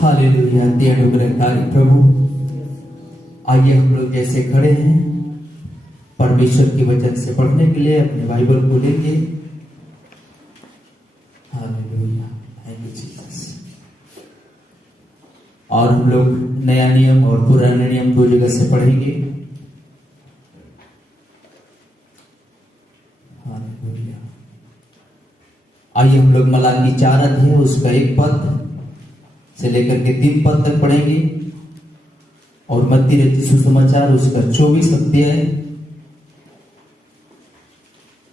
Hallelujah. अनुग्रहकारी प्रभु, आइए हम लोग जैसे खड़े हैं परमेश्वर की वचन से पढ़ने के लिए अपने बाइबल को लेके। Hallelujah, thank you Jesus. और हम लोग नया नियम और पुराना नियम दो जगह से पढ़ेंगे। हालेलुया। आइए हम लोग मलाकी 4 अध्याय उसका 1 पद से लेकर के 3 पद तक पढ़ेंगे, और मत्ती रचित सुसमाचार उसका 24 अध्याय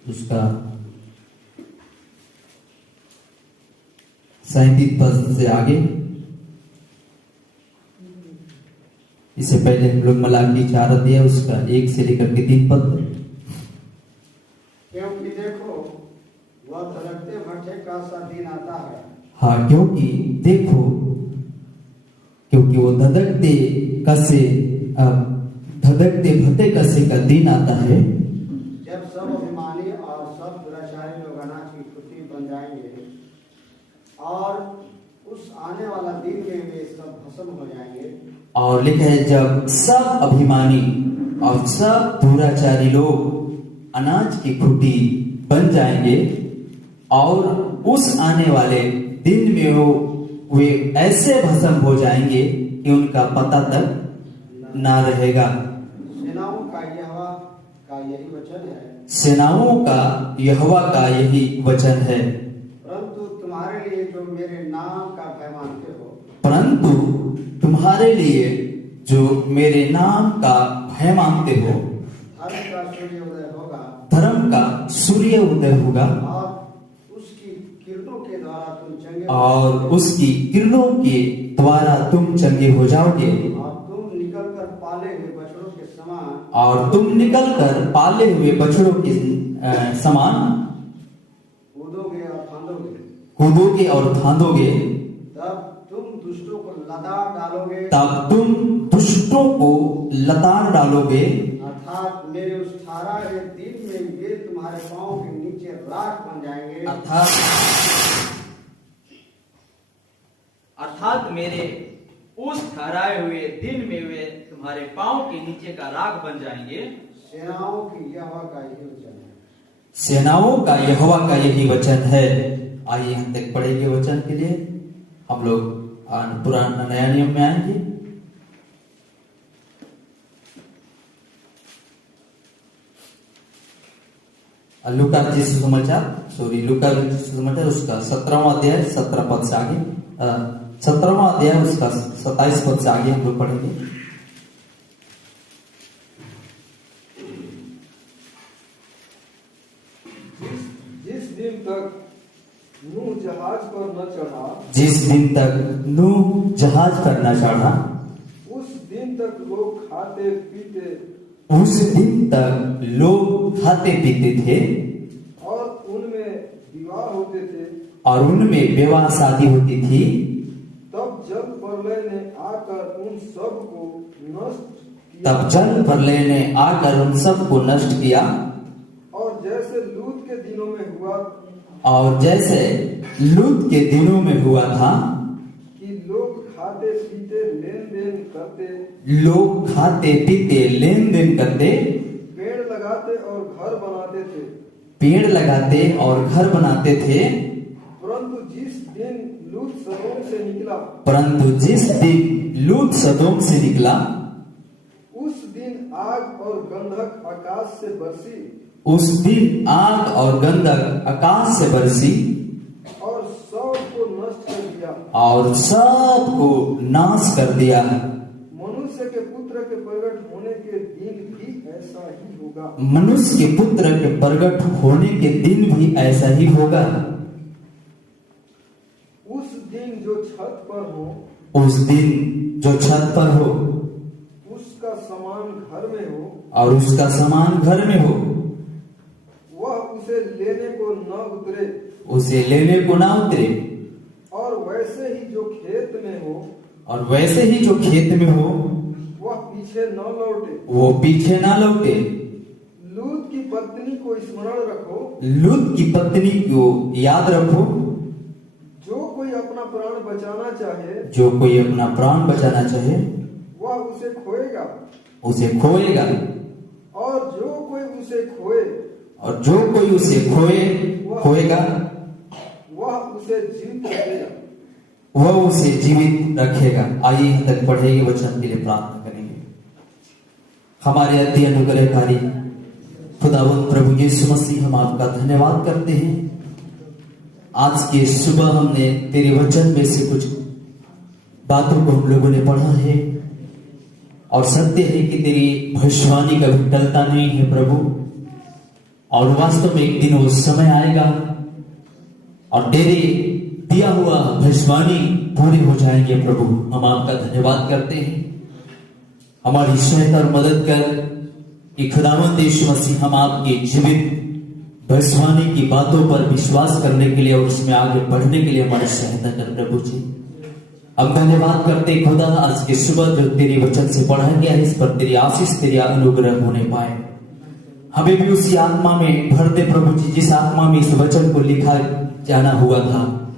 उसका 37 पद से आगे। इससे पहले हम लोग मलाकी 4 अध्याय उसका 1 से लेकर के 3 पद। क्योंकि देखो वह धड़कते भट्टे का सा दिन आता है। हाँ, क्योंकि देखो, क्योंकि वो धड़कते भट्टे कसे का दिन आता है, जब सब अभिमानी और सब दुराचारी लोग अनाज की खुशी बन जाएंगे, और उस आने वाला दिन में वे सब भस्म हो जाएंगे। और लिखा है जब सब अभिमानी और सब दुराचारी लोग अनाज की खुटी बन जाएंगे, और उस आने वाले दिन में वे ऐसे भस्म हो जाएंगे कि उनका पता तक ना रहेगा। सेनाओं का यहोवा का यही वचन है। सेनाओं का यहोवा का यही वचन है। परंतु तुम्हारे लिए जो मेरे नाम का भय मानते हो, परंतु तुम्हारे लिए जो मेरे नाम का भय मानते हो, धर्म का सूर्य उदय होगा, धर्म का सूर्य उदय होगा, और उसकी किरणों के द्वारा तुम चंगे और उसकी किरणों के द्वारा तुम चंगे हो जाओगे, और तुम निकलकर पाले हुए बछड़ों के समान, और तुम निकलकर पाले हुए बछड़ों के समान कूदोगे और फांदोगे। कूदोगे और फांदोगे। तब तुम दुष्टों को लताड़ डालोगे, तब तुम दुष्टों को लताड़ डालोगे, अर्थात मेरे उस ठहराए हुए दिन में वे तुम्हारे पांव के नीचे राख बन जाएंगे। अर्थात मेरे उस ठहराए हुए दिन में वे तुम्हारे पांव के नीचे का राख बन जाएंगे। सेनाओं की यहोवा का यही वचन है। सेनाओं का यहोवा का यही वचन है। आइए हम तक पढ़ेंगे वचन के लिए। हम लोग पुराना नया नियम में आएंगे। लूका सुसमाचार उसका 17वां अध्याय 17 पद से आगे 17वां अध्याय उसका 27 पद से आगे हम लोग पढ़ेंगे। जिस दिन तक नूह जहाज पर न चढ़ा, जिस दिन तक नूह जहाज पर न चढ़ा, उस दिन तक लोग खाते पीते, उस दिन तक लोग खाते पीते थे और उनमें विवाह होते थे। और उनमें विवाह शादी होती थी। तब जल प्रलय ने आकर उन सब को नष्ट किया। तब जल प्रलय ने आकर उन सब को नष्ट किया। और जैसे लूत के दिनों में हुआ, और जैसे लूत के दिनों में हुआ था कि लोग खाते पीते लेन देन करते, लोग खाते पीते लेन देन करते, पेड़ लगाते और घर बनाते थे। पेड़ लगाते और घर बनाते थे। परंतु जिस दिन लूत सदोम से निकला, परंतु जिस दिन लूत सदोम से निकला, उस दिन आग और गंधक आकाश से बरसी, उस दिन आग और गंधक आकाश से बरसी और सब को नष्ट कर दिया। और सब को नाश कर दिया। मनुष्य के पुत्र के प्रकट होने के दिन भी ऐसा ही होगा। मनुष्य के पुत्र के प्रकट होने के दिन भी ऐसा ही होगा। उस दिन जो छत पर हो, उस दिन जो छत पर हो, उसका सामान घर में हो, और उसका सामान घर में हो, वह उसे लेने को न उतरे। उसे लेने को ना उतरे। और वैसे ही जो खेत में हो, और वैसे ही जो खेत में हो, वह पीछे न लौटे। वो पीछे ना लौटे। लूत की पत्नी को स्मरण रखो, लूत की पत्नी को याद रखो। जो कोई अपना प्राण बचाना चाहे, जो कोई अपना प्राण बचाना चाहे, वह उसे खोएगा। उसे खोएगा। और जो कोई उसे खोए, और जो कोई उसे खोएगा, वह उसे जीवित रखेगा। वह उसे जीवित रखेगा। आइए हम तक पढ़ेंगे वचन के लिए प्रार्थना करेंगे। हमारे अति अनुग्रहकारी खुदावंद प्रभु यीशु मसीह, हम आपका धन्यवाद करते हैं। आज की सुबह हमने तेरे वचन में से कुछ बातों को हम लोगों ने पढ़ा है, और सत्य है कि तेरी भविष्यवाणी कभी टलता नहीं है प्रभु। और वास्तव में एक दिन वो समय आएगा और तेरे दिया हुआ भविष्यवाणी पूरी हो जाएंगे प्रभु। हम आपका धन्यवाद करते हैं। हमारी सहायता और मदद कर कि खुदावंद यीशु मसीह हम आपकी जीवित भविष्यवाणी की बातों पर विश्वास करने के लिए और उसमें आगे बढ़ने के लिए हमारी सहायता कर प्रभु जी। हम धन्यवाद करते खुदा, आज की सुबह जो तेरी वचन से पढ़ा गया है, इस पर तेरी आशीष तेरी अनुग्रह होने पाए। हमें भी उसी आत्मा में भर दे प्रभु जी, जिस आत्मा में इस वचन को लिखा जाना हुआ था,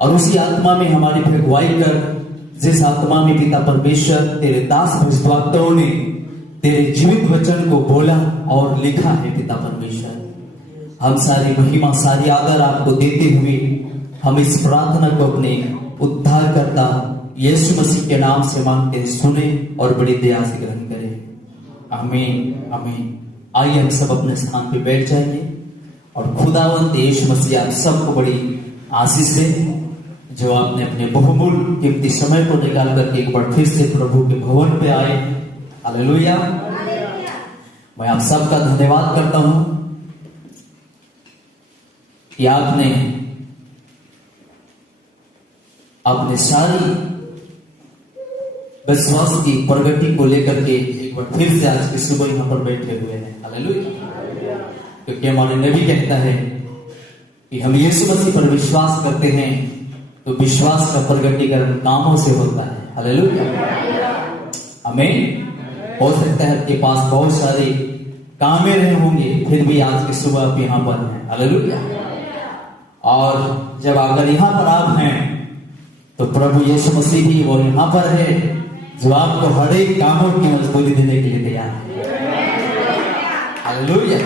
और उसी आत्मा में हमारी भी अगुवाई कर, जिस आत्मा में पिता परमेश्वर तेरे दास भविष्यवक्ताओं ने तेरे जीवित वचन को बोला और लिखा है पिता परमेश्वर। हम सारी महिमा सारी आदर आपको देते हुए हम इस प्रार्थना को अपने उद्धारकर्ता यीशु मसीह के नाम से मांगते, सुने और बड़ी दया से ग्रहण करें। आमीन आमीन। आइए हम सब अपने स्थान पे बैठ जाएंगे और खुदावंत यीशु मसीह आप सबको बड़ी आशीष दे, जो आपने अपने बहुमूल्य कीमती समय को निकाल करके एक बार फिर से प्रभु के भवन पे आए। हालेलुया। मैं आप सबका धन्यवाद करता हूं कि आपने अपने सारी विश्वास की प्रगति को लेकर के एक बार फिर से आज की सुबह यहां पर बैठे हुए हैं। हालेलुया। क्योंकि हमारे नबी कहता है कि हम यीशु मसीह पर विश्वास करते हैं तो विश्वास का प्रगटीकरण कामों से होता है। हालेलुया। आमीन। हो सकता है आपके पास बहुत सारे कामें रहे होंगे, फिर भी आज की सुबह आप यहाँ पर हैं। हालेलुया। और जब अगर यहाँ पर आप हैं तो प्रभु यीशु मसीह भी वो यहाँ पर है, जो आपको हर एक कामों की मजबूरी देने के लिए तैयार है। हालेलुया।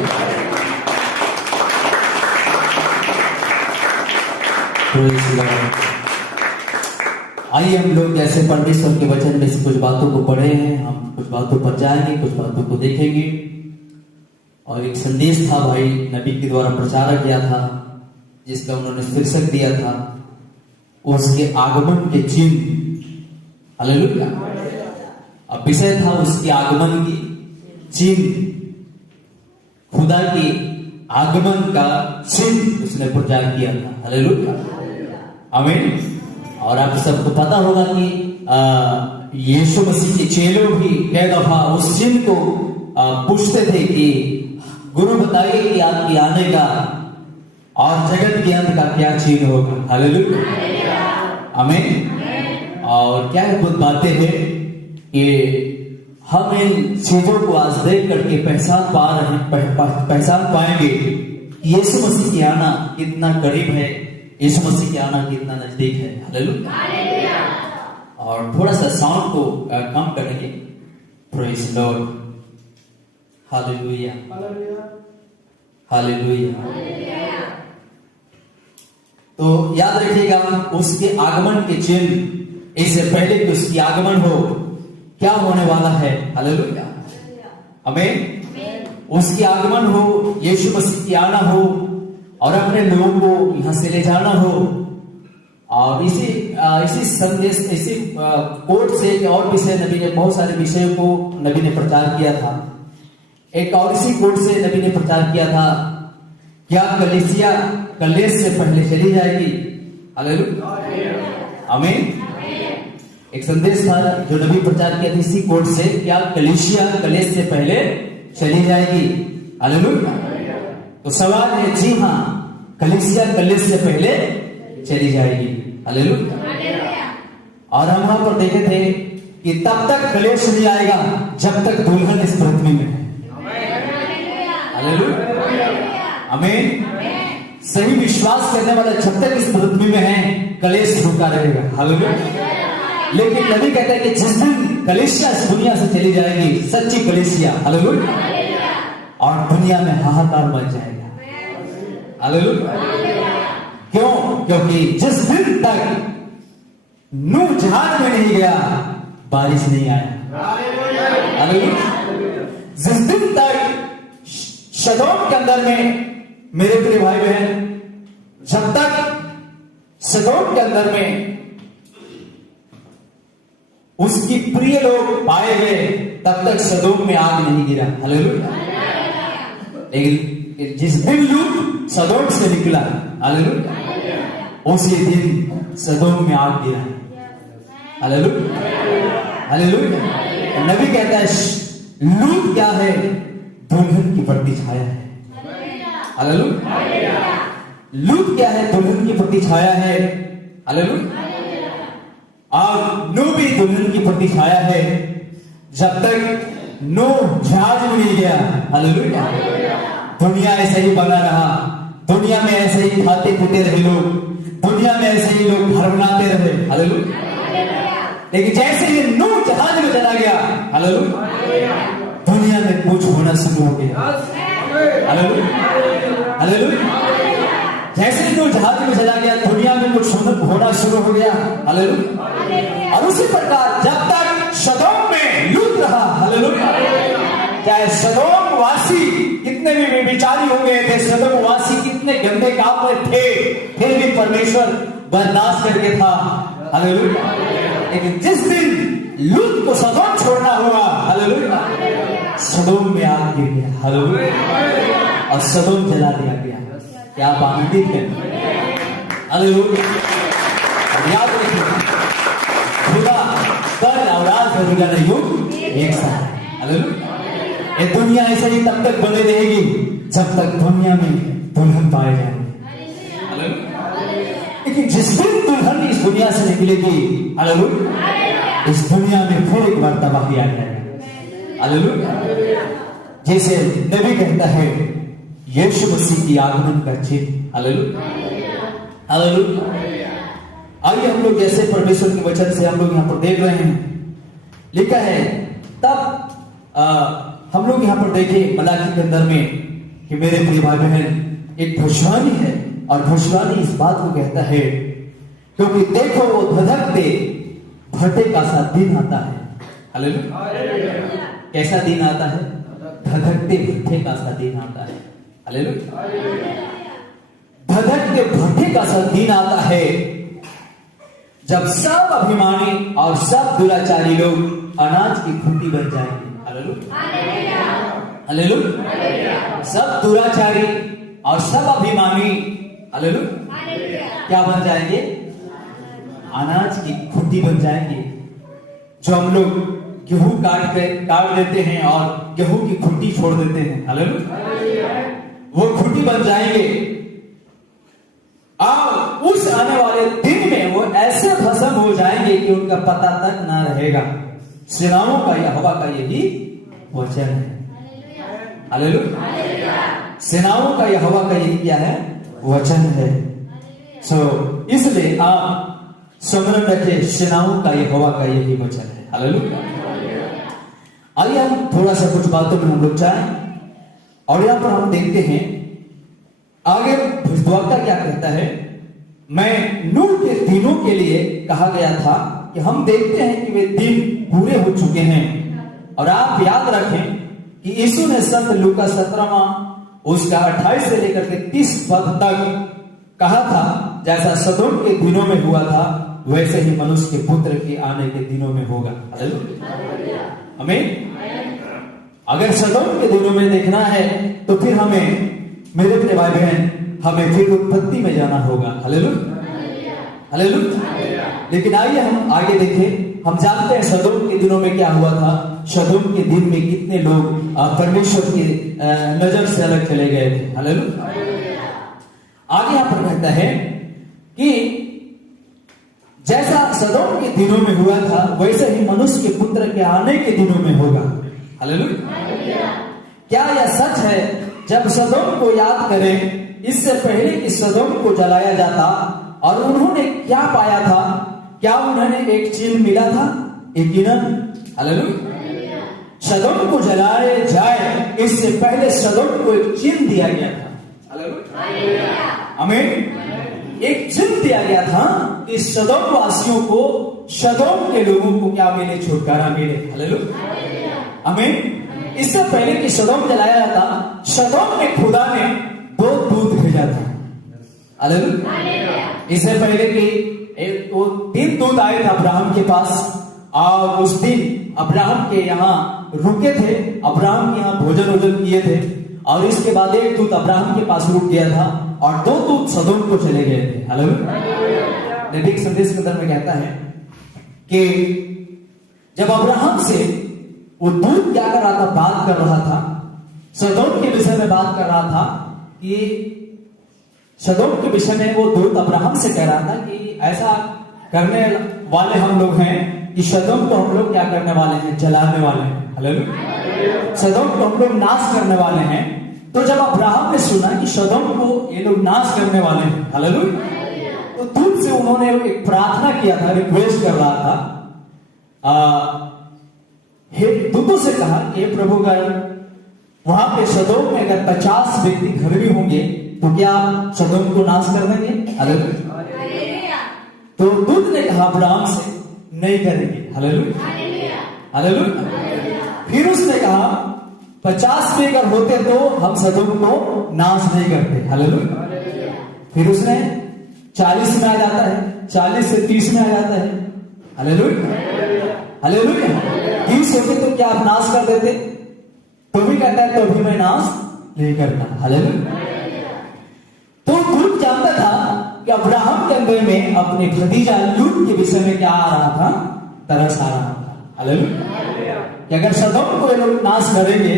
Praise the Lord. आइए हम लोग जैसे परमेश्वर के वचन में से कुछ बातों को पढ़े हैं, हम कुछ बातों पर जाएंगे, कुछ बातों को देखेंगे। और एक संदेश था भाई नबी के द्वारा प्रचार किया था, जिसका उन्होंने शीर्षक दिया था उसके आगमन के चिन्ह। हालेलुया। अब विषय था उसके आगमन की चिन्ह, खुदा के आगमन का चिन्ह उसने प्रचार किया था। हालेलुया, आमीन। और आप सबको पता होगा कि यीशु मसीह के चेलों भी कई दफा उस चिन्ह को पूछते थे कि गुरु बताइए कि आपके आने का और जगत के अंत का क्या चिन्ह होगा। हालेलुया, आमीन। और क्या अद्भुत बातें हैं कि हम इन चीजों को आज देख करके पहचान पाएंगे कि यीशु मसीह की आना कितना करीब है, यीशु मसीह की आना कितना नजदीक है। हालेलुया। और थोड़ा सा साउंड को कम करेंगे। Praise the Lord. Hallelujah, hallelujah. तो याद रखिएगा उसके आगमन के चिन्ह, इससे पहले कि उसकी आगमन हो क्या होने वाला है। हालेलुया, आमीन। उसकी आगमन हो, यीशु मसीह की आना हो और अपने लोगों को यहां से ले जाना हो। और इसी संदेश, इसी कोट से और विषय नबी ने, बहुत सारे विषयों को नबी ने प्रचार किया था। एक और इसी कोट से नबी ने प्रचार किया था, क्या कलीसिया कलेश से पहले चली जाएगी। हालेलुया, आमीन। एक संदेश था जो नबी प्रचार किया था इसी कोट से, क्या कलीसिया कलेश से पहले चली जाएगी। हालेलुया। तो सवाल है, जी हाँ, कलीसिया कलेश से पहले चली जाएगी। हालेलुया। और हम वहां पर देखे थे कि तब तक कलेश नहीं आएगा जब तक दुल्हन इस पृथ्वी में है। हालेलुया, आमीन। सही विश्वास करने वाला जब तक इस पृथ्वी में है कलेश रुका रहेगा। हालेलुया। लेकिन नबी कहता है कि जिस दिन कलीसिया इस दुनिया से चली जाएगी, सच्ची कलीसिया, हालेलुया, और दुनिया में हाहाकार मच जाएगा। हालेलुया। क्यों? क्योंकि जिस दिन तक नूह जहाज में नहीं गया बारिश नहीं आया। हालेलुया। जिस दिन तक सदोम के अंदर में, मेरे प्रिय भाई बहन, जब तक सदोम के अंदर में उसकी प्रिय लोग पाए गए तब तक सदोम में आग नहीं गिरा। हालेलुया। लेकिन जिस दिन लूत सदोम से निकला, हालेलुया, उसी दिन सदोम में आग गिरा। Hallelujah, hallelujah. नबी कहता है लूत क्या है? दुल्हन की प्रतिछाया है। हालेलुया। लूत क्या है? दुल्हन की प्रतिछाया है। हालेलुया। और नूह भी दुल्हन की प्रतिछाया है। जब तक नूह जहाज में नहीं गया, हालेलुया, दुनिया ऐसे ही बना रहा। दुनिया में ऐसे ही खाते पीते रहे लोग, दुनिया में ऐसे ही लोग घर बनाते रहे। हालेलुया। लेकिन जैसे ही नूह जहाज में चला गया, हालेलुया, दुनिया में कुछ होना शुरू हो गया। Hallelujah, hallelujah. जैसे ही नूह जहाज में चला गया दुनिया में कुछ होना शुरू हो गया। हालेलुया। और उसी प्रकार जब तक सदोम में लूत रहा, हालेलुया, चाहे सदोम वासी कितने भी व्यभिचारी हो गए थे, सदोम वासी कितने गंदे काम में थे, फिर भी परमेश्वर बर्दाश्त करके था। हालेलुया। लेकिन जिस दिन लूत को सदोम छोड़ना हुआ, हालेलुया, सदोम में आग गिर गया। हालेलुया। और सदोम जला दिया गया। क्या आप आनंदित हैं? हालेलुया। याद रखिए, खुदा कल और आज का युग एक साथ है। हालेलुया। ये दुनिया ऐसे ही तब तक बनी रहेगी जब तक दुनिया में दुल्हन पाए जाएंगे। हालेलुया। लेकिन जिस दिन दुल्हन इस दुनिया से निकलेगी, हालेलुया, इस दुनिया में फिर एक बार तबाही आ जाएगी। हालेलुया। जैसे नबी कहता है यीशु मसीह की आगमन का चिन्ह। Hallelujah, hallelujah. आइए हम लोग जैसे परमेश्वर के वचन से हम लोग यहाँ पर देख रहे हैं, लिखा है तब हम लोग यहाँ पर देखें मलाकी के अंदर में कि मेरे प्रिय भाई बहन, एक भविष्यवाणी है और भविष्यवाणी इस बात को कहता है, क्योंकि देखो वो धधकते भट्टे का सा दिन आता है। हालेलुया। कैसा दिन आता है? धधकते भट्टे का सा दिन आता है। हालेलुया। धधकते भट्टे का सा दिन आता है जब सब अभिमानी और सब दुराचारी लोग अनाज की खुंटी बन जाएंगे। हालेलुया। हालेलुया। सब दुराचारी और सब अभिमानी हालेलुया क्या बन जाएंगे? अनाज की खुंटी बन जाएंगे। जो हम लोग गेहूं काट देते हैं और गेहूं की खुंटी छोड़ देते हैं, हालेलुया, वो खुंटी बन जाएंगे। और उस आने वाले दिन में वो ऐसे भस्म हो जाएंगे कि उनका पता तक ना रहेगा। सेनाओं का यहोवा का यही वचन है। हालेलुया। सेनाओं का यहोवा का यही क्या है? वचन है। इसलिए आप स्मरण रखें, सेनाओं का यहोवा का यही वचन है। हालेलुया। आइए हम थोड़ा सा कुछ बातों में हम लोग जाएं और यहां पर हम देखते हैं आगे भविष्यवक्ता क्या कहता है। मैं नूह के दिनों के लिए कहा गया था कि हम देखते हैं कि वे दिन पूरे हो चुके हैं। और आप याद रखें कि यीशु ने संत लूका 17वां उसका 28 से लेकर के 30 पद तक कहा था, जैसा सदोम के दिनों में हुआ था वैसे ही मनुष्य के पुत्र के आने के दिनों में होगा। हमें अगर सदोम के दिनों में देखना है तो फिर हमें, मेरे प्रिय भाई बहन, हमें फिर उत्पत्ति में जाना होगा। हालेलुया। हालेलुया। लेकिन आइए हम आगे देखें। हम जानते हैं सदोम के दिनों में क्या हुआ था। सदोम के दिन में कितने लोग परमेश्वर की नजर से अलग चले गए थे। हालेलुया। आगे यहां पर कहता है कि जैसा सदोम के दिनों में हुआ था वैसे ही मनुष्य के पुत्र के आने के दिनों में होगा। हालेलुया। क्या यह सच है? जब सदोम को याद करें, इससे पहले कि सदोम को जलाया जाता और उन्होंने क्या पाया था, क्या उन्होंने एक चिन्ह मिला था? यकीनन। हालेलुया। सदोम को जलाए जाए इससे पहले सदोम को एक चिन्ह दिया गया था। हालेलुया। आमीन। एक चिन्ह दिया गया था कि सदोम वासियों को, सदोम के लोगों को क्या मिले? छुटकारा मिले। हालेलुया। आमीन। इससे पहले कि सदोम जलाया जाता, सदोम में खुदा ने 2 दूत भेजा था। हालेलुया। इससे पहले कि वो 3 दूत आए थे अब्राहम के पास और उस दिन अब्राहम के यहाँ रुके थे, अब्राहम के यहाँ भोजन किए थे। और इसके बाद एक दूत अब्राहम के पास रुक गया था और 2 दूत सदोम को चले गए थे। हालेलुया। नैतिक संदेश के अंदर में कहता है कि जब अब्राहम से वो दूत क्या कर रहा था? बात कर रहा था, सदोम के विषय में बात कर रहा था कि सदोम के विषय में वो दूत अब्राहम से कह रहा था कि ऐसा करने वाले हम लोग हैं कि सदोम को हम लोग क्या करने वाले हैं? जलाने वाले हैं। हालेलुया। सदोम को हम लोग नाश करने वाले हैं। तो जब अब्राहम ने सुना कि सदोम को ये लोग नाश करने वाले हैं, हालेलुया, तो दूत से उन्होंने एक प्रार्थना किया था, रिक्वेस्ट कर रहा था। दूतों से कहा कि प्रभु, अगर वहां पे सदोम में अगर 50 व्यक्ति घर भी होंगे तो क्या आप सदोम को नाश कर देंगे? हालेलुया। तो दूत ने कहा अब्राहम से, नहीं करेंगे। हालेलुया। हालेलुया। फिर उसने कहा 50 भी अगर होते तो हम सदोम को नाश नहीं करते। हालेलुया। फिर उसने 40 में आ जाता है, 40 से 30 में आ जाता है। हालेलुया। हालेलुया। 30 होते तो क्या आप नाश कर देते? तो भी कहता है तो भी मैं नाश नहीं करता। हालेलुया। तो दूत जानता था कि अब्राहम के अंदर में अपने भतीजा लूत के विषय में क्या आ रहा था? तरस आ रहा था। हालेलुया। कि अगर सदोम को ये लोग नाश करेंगे,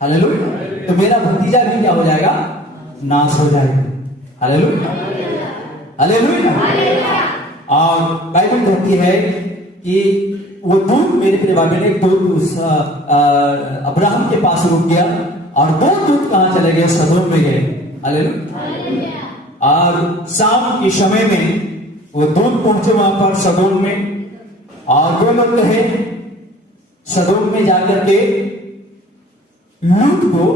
हालेलुया, तो मेरा भतीजा भी क्या हो जाएगा? नाश हो जाएगा। हालेलुया। हालेलुया। और बाइबल कहती है कि वो दूत, मेरे प्रिय भाई बहन, एक दूत उस अब्राहम के पास रुक गया और 2 दूत कहां चले गए? सदोम में गए। हालेलुया। और शाम के समय में वो दूत पहुंचे वहां पर सदोम में और वो लोग कहे सदोम में जाकर के लूत को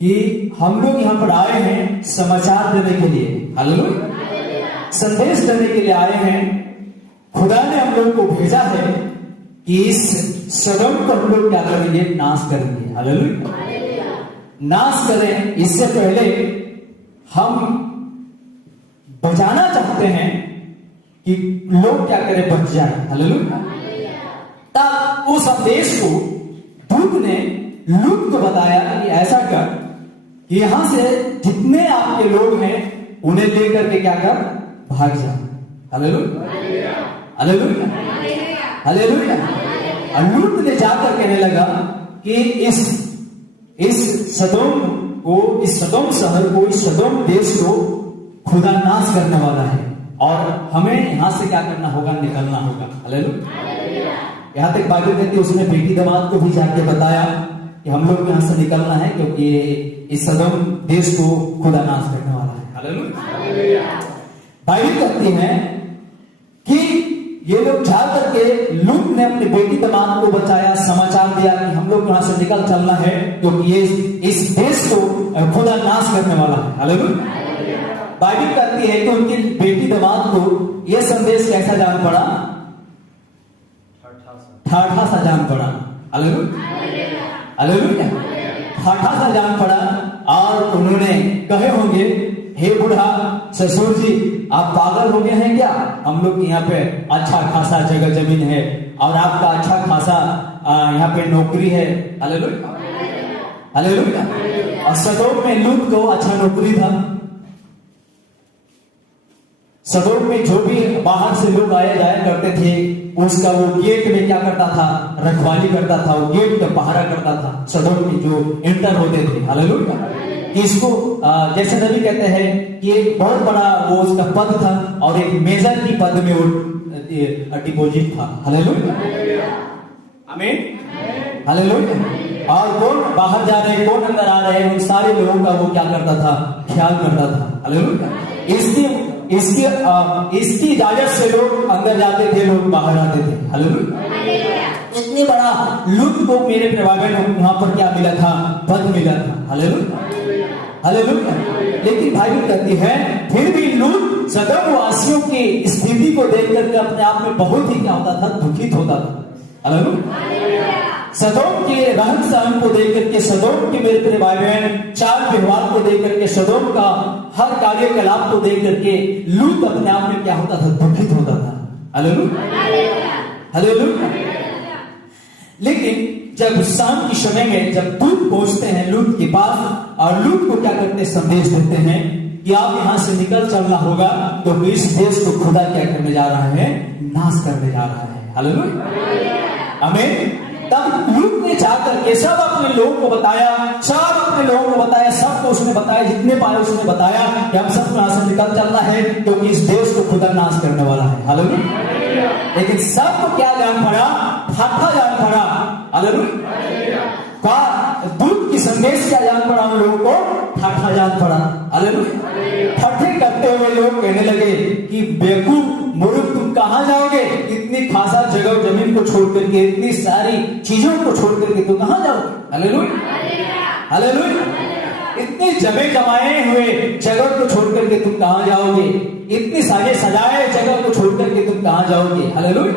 कि हम लोग यहाँ पर आए हैं समाचार देने के लिए, हालेलुया, संदेश देने के लिए आए हैं। खुदा ने हम लोग को भेजा है कि इस सदोम को हम लोग क्या करेंगे, नाश करेंगे, हालेलुया, नाश करें। इससे पहले हम बचाना चाहते हैं कि लोग क्या करें, बच जाए, हालेलुया। तब उस संदेश को दूत ने लूत को बताया कि ऐसा कर कि यहां से जितने आपके लोग हैं उन्हें लेकर के क्या कर, भाग जा, हालेलुया, हालेलुया, हालेलुया। और लूत ने जाकर कहने लगा कि इस सदोम को, इस सदोम शहर को, इस सदोम देश को खुदा नाश करने वाला है और हमें यहां से क्या करना होगा, निकलना होगा, हालेलुया। यहां तक बाइबल कहती है उसने बेटी दामाद को भी जाके बताया कि हम लोग यहां से निकलना है क्योंकि इस सदोम देश को खुदा नाश करने वाला है, हालेलुया। बाइबल कहती है कि ये लोग जा करके लूत ने अपनी बेटी दामाद को बचाया, समाचार दिया कि हम लोग यहां से निकल चलना है क्योंकि ये इस देश को खुदा नाश करने वाला है, हालेलुया। बाइबल कहती है कि उनकी बेटी दामाद को यह संदेश कैसा जान पड़ा, ठाठा सा जान पड़ा, हालेलुया, हालेलुया, ठाठा सा जान पड़ा। और उन्होंने कहे होंगे, हे बूढ़ा ससुर जी, आप पागल हो गए हैं क्या, हम लोग यहाँ पे अच्छा खासा जगह जमीन है और आपका अच्छा खासा यहाँ पे नौकरी है, हालेलुया, हालेलुया। और सदोम में लूत को अच्छा नौकरी था। सदोम में जो भी बाहर से लोग आया जाया करते थे उसका वो गेट में क्या करता था, रखवाली करता था, वो गेट का पहरा करता था, सदोम में जो एंटर होते थे, हालेलुया। इसको जैसे नबी कहते हैं कि एक बहुत बड़ा वो उसका पद था और एक मेजर की पद में वो डिपॉजिट था, हालेलुया, आमीन, हालेलुया। और कौन बाहर जा रहे हैं, कौन अंदर आ रहे हैं, उन सारे लोगों का वो क्या करता था, ख्याल करता था, हालेलुया। इसकी इजाजत से लोग अंदर जाते थे, लोग बाहर आते थे, हालेलुया। इतनी बड़ा लूत को मेरे प्रभावन वहां पर क्या मिला था, पद मिला था, हालेलुया, हालेलुया। लेकिन बाइबल कहती है फिर भी लूत सदोम वासियों की स्थिति को देख करके अपने आप में बहुत ही क्या होता था, दुखित होता था, हालेलुया। सदोम के रहन सहन को देख करके, सदोम के मेरे प्रिय भाई बहन चाल व्यवहार को देख करके, सदोम का हर कार्यकलाप को देख करके लूत अपने आप में क्या होता था, दुखित होता था, हालेलुया, हालेलुया। लेकिन जब शाम के समय में जब दूत पहुंचते हैं लूत के पास और लूत को क्या करते, संदेश देते हैं कि आप यहां से निकल चलना होगा तो इस देश को खुदा क्या करने जा रहा है, नाश करने जा रहा है, हालेलुया, आमीन। तब लूत ने जाकर के सब अपने लोगों को बताया, सब अपने लोगों को बताया, सबको उसने बताया, जितने पाए उसने बताया कि हम सबको यहां से निकल चलना है क्योंकि इस देश को खुदा नाश करने वाला है, हालेलुया। लेकिन सबको क्या जान पड़ा, ठाठा जान पड़ा, हालेलुया। का दूत की संदेश क्या जान पड़ा, उन लोगों को ठाठा जान पड़ा, हालेलुया। ठट्ठे करते हुए लोग कहने लगे कि बेवकूफ मूर्ख, तुम कहां जाओगे, इतनी खासा जगह जमीन को छोड़ करके, इतनी सारी चीजों को छोड़ करके तुम कहां जाओगे, हालेलुया, हालेलुया। इतनी जमे जमाए हुए जगह को छोड़ करके तुम कहां जाओगे, इतनी साजे सजाए जगह को छोड़ करके तुम कहां जाओगे, हालेलुया।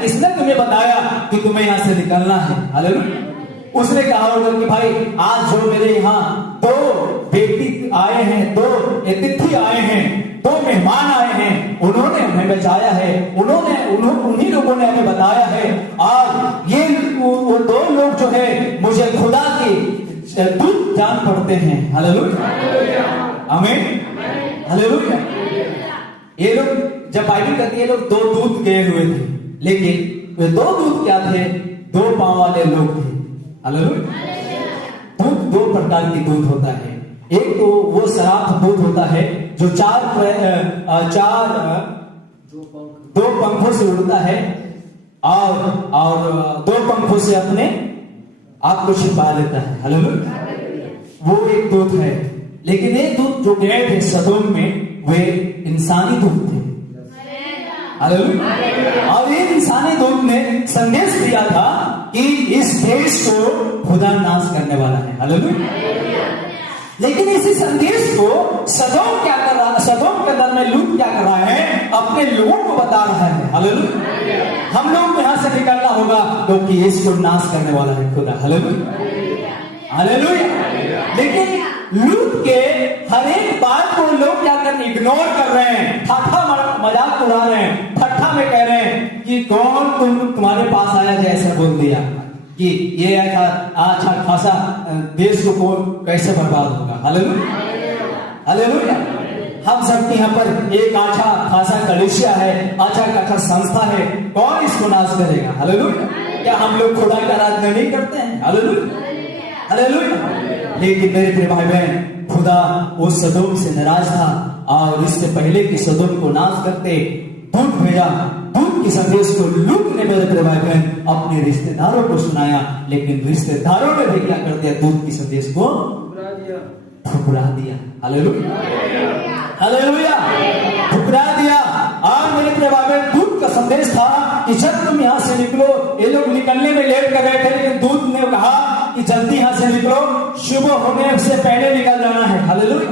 किसने तुम्हें बताया कि तुम्हें यहां से निकलना है, हालेलुया। उसने कहा होगा कि भाई आज जो मेरे यहाँ दो बेटी आए हैं, दो अतिथि आए हैं, दो मेहमान आए हैं, उन्होंने हमें बचाया है, उन्हीं लोगों ने हमें बताया है। आज ये वो दो लोग जो है मुझे खुदा के दूत जान पड़ते हैं, हालेलुया, आमीन, हालेलुया। ये लोग जब बाइबल कहती है लोग दो दूत गए हुए थे, लेकिन वे दो दूत क्या थे, दो पांव वाले लोग थे, हालेलुया। दूत दो प्रकार की दूत होता है। एक तो वो शराफ दूत होता है जो दो पंखों से उड़ता है और दो पंखों से अपने आप को छिपा लेता है, हालेलुया। वो एक दूत है। लेकिन एक दूत जो गए थे सदोम में वे इंसानी दूत थे, हालेलुया। और एक इंसानी दूत ने संदेश दिया था कि इस देश को खुदा नाश करने वाला है। हालेलुया। लेकिन इसी संदेश को सदोम क्या कर रहा है? सदोम के अंदर में लूत क्या कर रहा है? अपने लोगों को बता रहा है। हालेलुया। हम लोग यहां से निकलना होगा क्योंकि इसको नाश करने वाला है खुदा। Hallelujah, hallelujah. लेकिन लूत के हर एक बात को लोग क्या कर इग्नोर कर रहे हैं, ठाठा मजाक उड़ा रहे हैं, ठट्ठा में कह रहे हैं कि कौन तुम्हारे पास आया जो ऐसा बोल दिया कि ये ऐसा अच्छा खासा देश को कैसे बर्बाद होगा। Hallelujah, hallelujah. हम सब यहाँ पर एक अच्छा खासा कलीसिया है, अच्छा खासा संस्था है, कौन इसको नाश करेगा? हालेलुया। क्या हम लोग खुदा का आराधना नहीं करते हैं? Hallelujah, hallelujah. लेकिन मेरे प्रिय भाई बहन, खुदा उस सदोम से नाराज था और इससे पहले कि सदोम को नाश करते दूत भेजा। दूत के संदेश को लूत ने मेरे प्रिय भाई बहन अपने रिश्तेदारों को सुनाया, लेकिन रिश्तेदारों ने भी क्या कर दिया? दूत के संदेश को ठुकरा दिया। हालेलुया, हालेलुया, ठुकरा दिया। और मेरे प्रिय भाई बहन, दूत का संदेश था कि जब तुम यहाँ से निकलो, ये लोग निकलने में लेट कर रहे थे, लेकिन दूत ने कहा कि जल्दी यहाँ से निकलो, सुबह होने से पहले निकल जाना है। Hallelujah,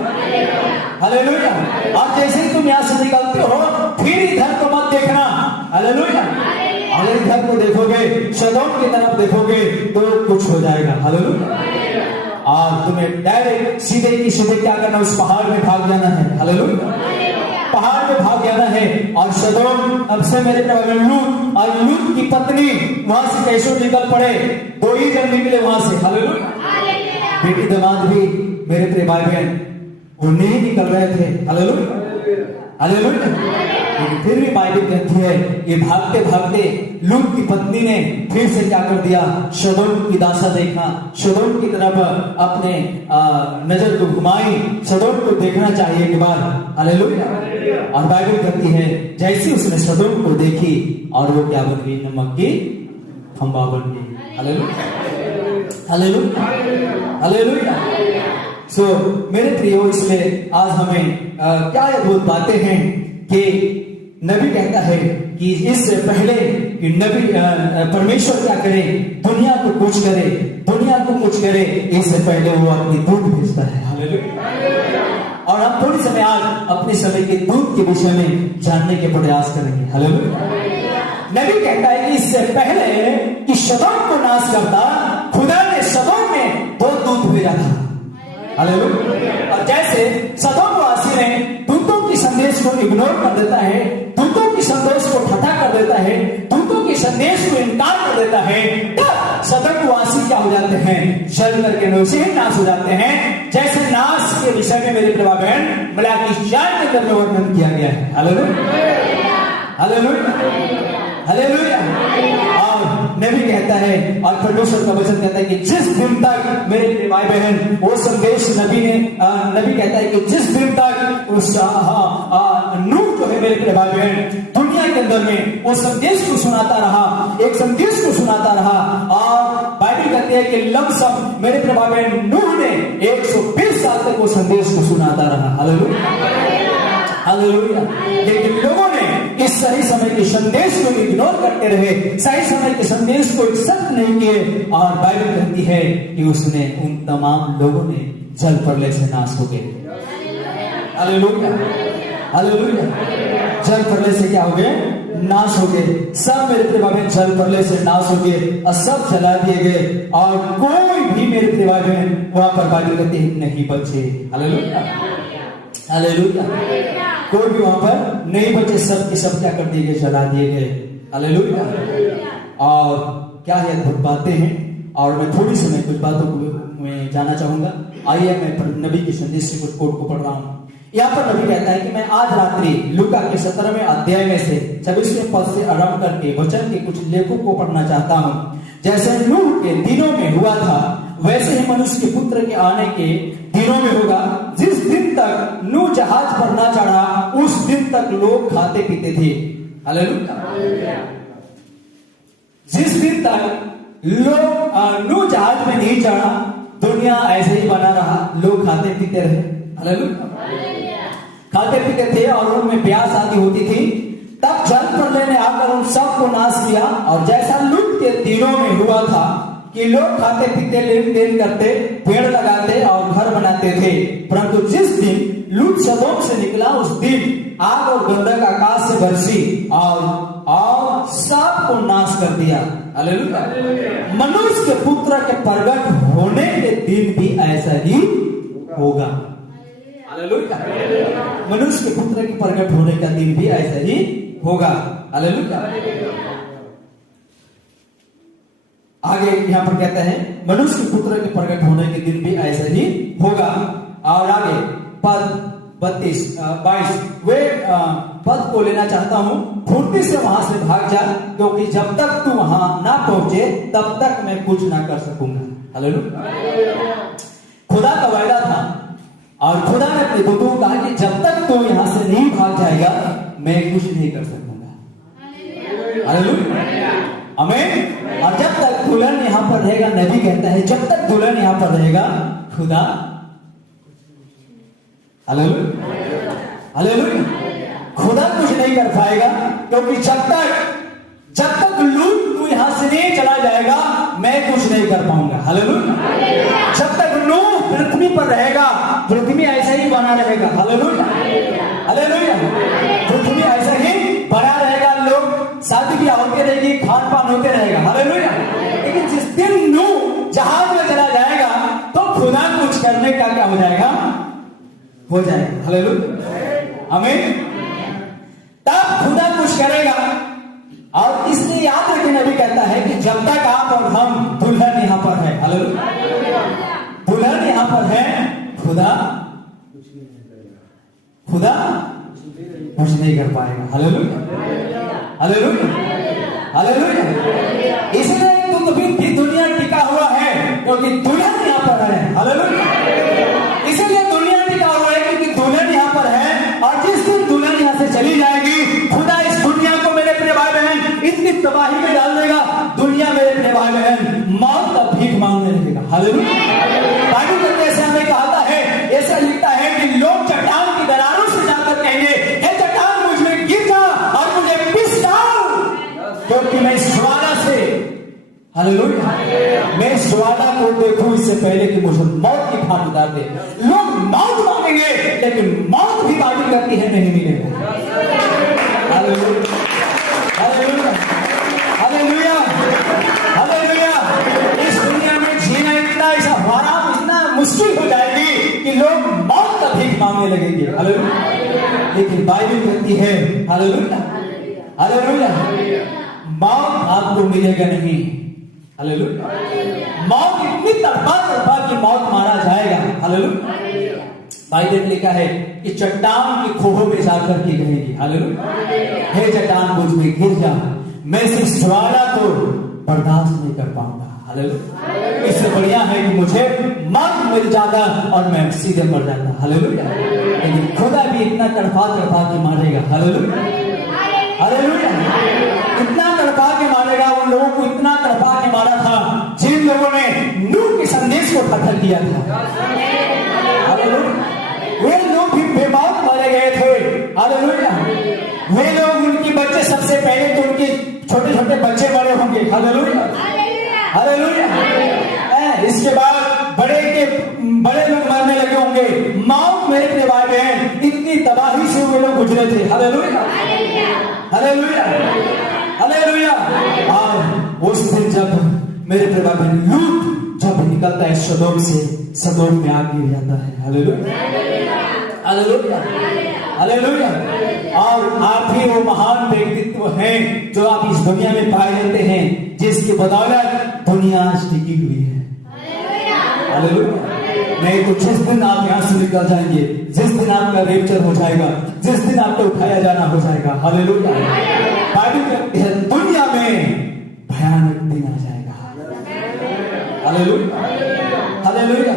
hallelujah. और जैसे ही तुम यहाँ से निकलते हो फिर इधर को मत देखना। हालेलुया। अगर इधर को देखोगे, सदोम की तरफ देखोगे तो कुछ हो जाएगा। हालेलुया। और तुम्हें डायरेक्ट सीधे की सीधे क्या करना? उस पहाड़ में भाग जाना है। हालेलुया, पहाड़ में भाग जाना है। और सदोम अब से मेरे लूत और लूत की पत्नी वहां से कैसे निकल पड़े? 2 ही जन निकले वहां से। हालेलुया। बेटी दामाद भी मेरे प्रिय भाई बहन वो नहीं निकल रहे थे। Hallelujah, hallelujah. लेकिन फिर भी बाइबल कहती है कि भागते भागते लूत की पत्नी ने फिर से क्या कर दिया? सदोम की दासा देखा, सदोम की तरफ अपने नजर को घुमाई, सदोम को देखना चाहिए एक बार। हालेलुया। और बाइबल कहती है जैसे उसने सदोम को देखी और वो क्या बन गई? नमक की खंबा बन गई। Hallelujah, hallelujah, hallelujah. सो मेरे प्रियो, इसमें आज हमें क्या अद्भुत बातें हैं कि नबी कहता है कि इससे पहले कि नबी परमेश्वर क्या करे? दुनिया को कुछ करे, दुनिया को कुछ करे, इससे पहले वो अपनी दूत भेजता है। हालेलुया। और हम थोड़ी समय आज अपने समय के दूत के विषय में जानने के प्रयास करेंगे। हालेलुया। नबी कहता है कि इससे पहले कि सदोम को नाश करता, खुदा ने सदोम में 2 दूत भेजा था। हालेलुया। और जैसे सदोम वासी ने दूतों के संदेश को इग्नोर कर देता है, दूतों के संदेश को ठट्ठा कर देता है, दूतों के संदेश को इनकार कर देता है, तब सदोम वासी क्या हो जाते हैं? जल करके वैसे ही नाश हो जाते हैं, जैसे नाश के विषय में मेरे प्रिय बहन मलाकी 4 के अंदर में वर्णन किया गया है। Hallelujah, hallelujah, hallelujah. और नबी कहता है और परमेश्वर का वचन कहता है कि जिस दिन तक मेरे प्रिय भाई बहन वो संदेश नबी कहता है कि जिस दिन तक उस नूह जो है मेरे प्रिय भाई बहन दुनिया के अंदर में वो संदेश को सुनाता रहा, एक संदेश को सुनाता रहा। और बाइबल कहती है कि लमसम मेरे प्रिय भाई बहन नूह ने 120 साल तक वो संदेश को सुनाता रहा। Hallelujah, hallelujah. लेकिन लोगों ने इस सही समय के संदेश को इग्नोर करते रहे, सही समय के संदेश को एक्सेप्ट नहीं किए। और बाइबल कहती है कि उसने उन तमाम लोगों ने जल प्रलय से नाश हो गए। Hallelujah, hallelujah. जल प्रलय से क्या हो गए? नाश हो गए। सब मेरे प्रिय भाई जल प्रलय से नाश हो गए और सब जला दिए गए और कोई भी मेरे प्रिय भाई वहां पर बाइबल कहती है नहीं बचे। Hallelujah, hallelujah. कोई भी वहां पर नहीं बचे, सब के सब क्या कर दिए गए? जला दिए गए। हालेलुया। और क्या ही अद्भुत बातें हैं। और मैं थोड़ी सी कुछ बातों को मैं जाना चाहूंगा। आइए मैं नबी के संदेश से कुछ कोट को पढ़ रहा हूँ। यहाँ पर नबी कहता है कि मैं आज रात्रि लूका के 17वें अध्याय में से 26वें पद से आरंभ करके वचन के कुछ लेखों को पढ़ना चाहता हूँ। जैसे नूह के दिनों में हुआ था वैसे ही मनुष्य के पुत्र के आने के दिनों में होगा। जिस दिन तक नूह जहाज पर ना चढ़ा उस दिन तक लोग खाते पीते थे। हालेलुया। जिस दिन तक लोग नूह जहाज में नहीं चढ़ा दुनिया ऐसे ही बना रहा, लोग खाते पीते रहे। हालेलुया। खाते पीते थे और उनमें प्यास आदि होती थी। तब जल प्रलय ने आकर उन सबको नाश किया और जैसा लूत के दिनों में हुआ था कि लोग खाते पीते लेन देन करते, पेड़ लगाते और घर बनाते थे, परंतु जिस दिन लूत सदोम से निकला उस दिन आग और गंधक आकाश से बरसी और सबको नाश कर दिया। हालेलुया। मनुष्य के पुत्र के प्रकट होने के दिन भी ऐसा ही होगा। हालेलुया। मनुष्य के पुत्र के प्रकट होने का दिन भी ऐसा ही होगा। हालेलुया। आगे यहां पर कहता है मनुष्य के पुत्र के प्रकट होने के दिन भी ऐसा ही होगा। और आगे पद 22 वे पद को लेना चाहता हूं, फुर्ती से वहां से भाग जा, क्योंकि जब तक तू वहां ना पहुंचे तब तक मैं कुछ ना कर सकूंगा। हालेलुया। खुदा का वायदा था और खुदा ने अपने दूतों को कहा कि जब तक तू यहां से नहीं भाग जाएगा मैं कुछ नहीं कर सकूंगा। हालेलुया। आमीन। और जब तक दुल्हन यहां पर रहेगा, नबी कहता है जब तक दुल्हन यहां पर रहेगा खुदा, हालेलुया, हालेलुया, खुदा कुछ नहीं कर पाएगा, क्योंकि जब तक लूत तू यहां से नहीं चला जाएगा मैं कुछ नहीं कर पाऊंगा। हालेलुया। जब तक नूह पृथ्वी पर रहेगा पृथ्वी ऐसा ही बना रहेगा। Hallelujah, hallelujah. पृथ्वी ऐसा ही बना रहेगा, लोग शादी ब्याह होते रहेगी, खान पान होते रहेगा। हालेलुया। लेकिन जिस दिन नूह जहाज में चला जाएगा तो खुदा कुछ करने का क्या हो जाएगा? हो जाएगा। हालेलुया। आमीन। तब खुदा कुछ करेगा। और इसलिए याद रखिए नबी कहता है कि जब तक आप और हम दुल्हन यहां पर है, हालेलुया, दुल्हन यहां पर है, खुदा कुछ नहीं कर पाएगा। Hallelujah, hallelujah, hallelujah. इसलिए भी दुनिया टिका हुआ है क्योंकि दुल्हन यहां पर है। हालेलुया। इसलिए दुनिया टिका हुआ है क्योंकि दुल्हन यहां पर है, और जिस दिन दुल्हन यहां से चली जाएगी खुदा इस दुनिया को, मेरे अपने भाई बहन, इतनी तबाही में डाल देगा, दुनिया मेरे अपने भाई बहन मौत का भीख मांगने लगेगा। हालेलुया। बाइबल में ऐसा हमें कहता है, ऐसा लिखता है कि लोग चट्टान की दरारों से जाकर कहेंगे हे चट्टान मुझ में गिर जा और मुझे पिस डाल, क्योंकि मैं इस ज्वाला से, हालेलुया, मैं इस ज्वाला को देखूं इससे पहले कि मुझे मौत की फांद उतार दे। लोग मौत मांगेंगे लेकिन मौत भी बातें करती है नहीं मिलेगा। Hallelujah, hallelujah, hallelujah, hallelujah. इस दुनिया में जीना इतना ऐसा हराम, इतना मुश्किल हो जाएगी कि लोग मौत का भीख मांगने लगेंगे। हालेलुया। लेकिन बाइबल कहती है, हालेलुया, हालेलुया, मौत आपको मिलेगा नहीं। हालेलुया। मौत इतनी तड़पा कि मौत मारा जाएगा। हालेलुया। बाइबल में लिखा है कि चट्टान की खोहों में जाकर के कहेगी, हालेलुया, हे चट्टान मुझ में गिर जा, मैं इस ज्वाला को बर्दाश्त नहीं कर पाऊंगा। हालेलुया। इससे बढ़िया है कि मुझे मौत मिल जाता और मैं सीधे मर जाता। हालेलुया। लेकिन खुदा भी इतना तड़पा के मारेगा। Hallelujah, hallelujah. इतना तड़पा के मारेगा, उन लोगों को इतना तड़पा के मारा था जिन लोगों ने नूह के संदेश को खत्म किया था। हालेलुया। वे लोग भी बेमौत मारे गए थे। हालेलुया। वे लोग, उनके बच्चे, सबसे पहले तो उनके छोटे छोटे बच्चे मरे होंगे। Hallelujah, hallelujah. इसके बाद बड़े लोग मरने लगे होंगे। मौत मेरे अपने भाई बहन इतनी तबाही से वे लोग गुजरे थे। Hallelujah, hallelujah, hallelujah. और उस दिन जब मेरे अपने भाई बहन लूत जब निकलता है सदोम से, सदोम में आग गिर जाता है। Hallelujah, hallelujah, hallelujah. और आप ही वो महान व्यक्तित्व हैं जो आप इस दुनिया में पाए जाते हैं, जिसकी बदौलत दुनिया आज टिकी हुई है। हालेलुया। नहीं तो जिस दिन आप यहां से निकल जाएंगे, जिस दिन आपका रेप्चर हो जाएगा, जिस दिन आपको उठाया जाना हो जाएगा, हालेलुया, बाइबल कहती है दुनिया में भयानक दिन आ जाएगा। Hallelujah, hallelujah.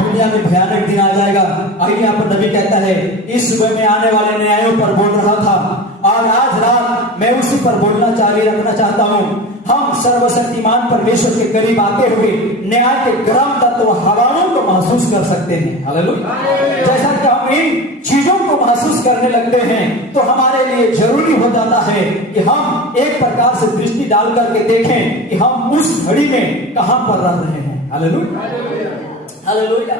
दुनिया में भयानक दिन आ जाएगा। आइए यहाँ पर नबी कहता है, इस सुबह में आने वाले न्यायों पर बोल रहा था और आज रात मैं उसी पर बोलना जारी रखना चाहता हूँ। हम सर्वशक्तिमान परमेश्वर के करीब आते हुए न्याय के गर्म तत्व हवाओं को महसूस कर सकते हैं। हालेलुया। जैसा कि हम इन चीजों को महसूस करने लगते हैं तो हमारे लिए जरूरी हो जाता है कि हम एक प्रकार से दृष्टि डाल करके देखें कि हम उस घड़ी में कहां पर रह रहे हैं। Hallelujah, hallelujah.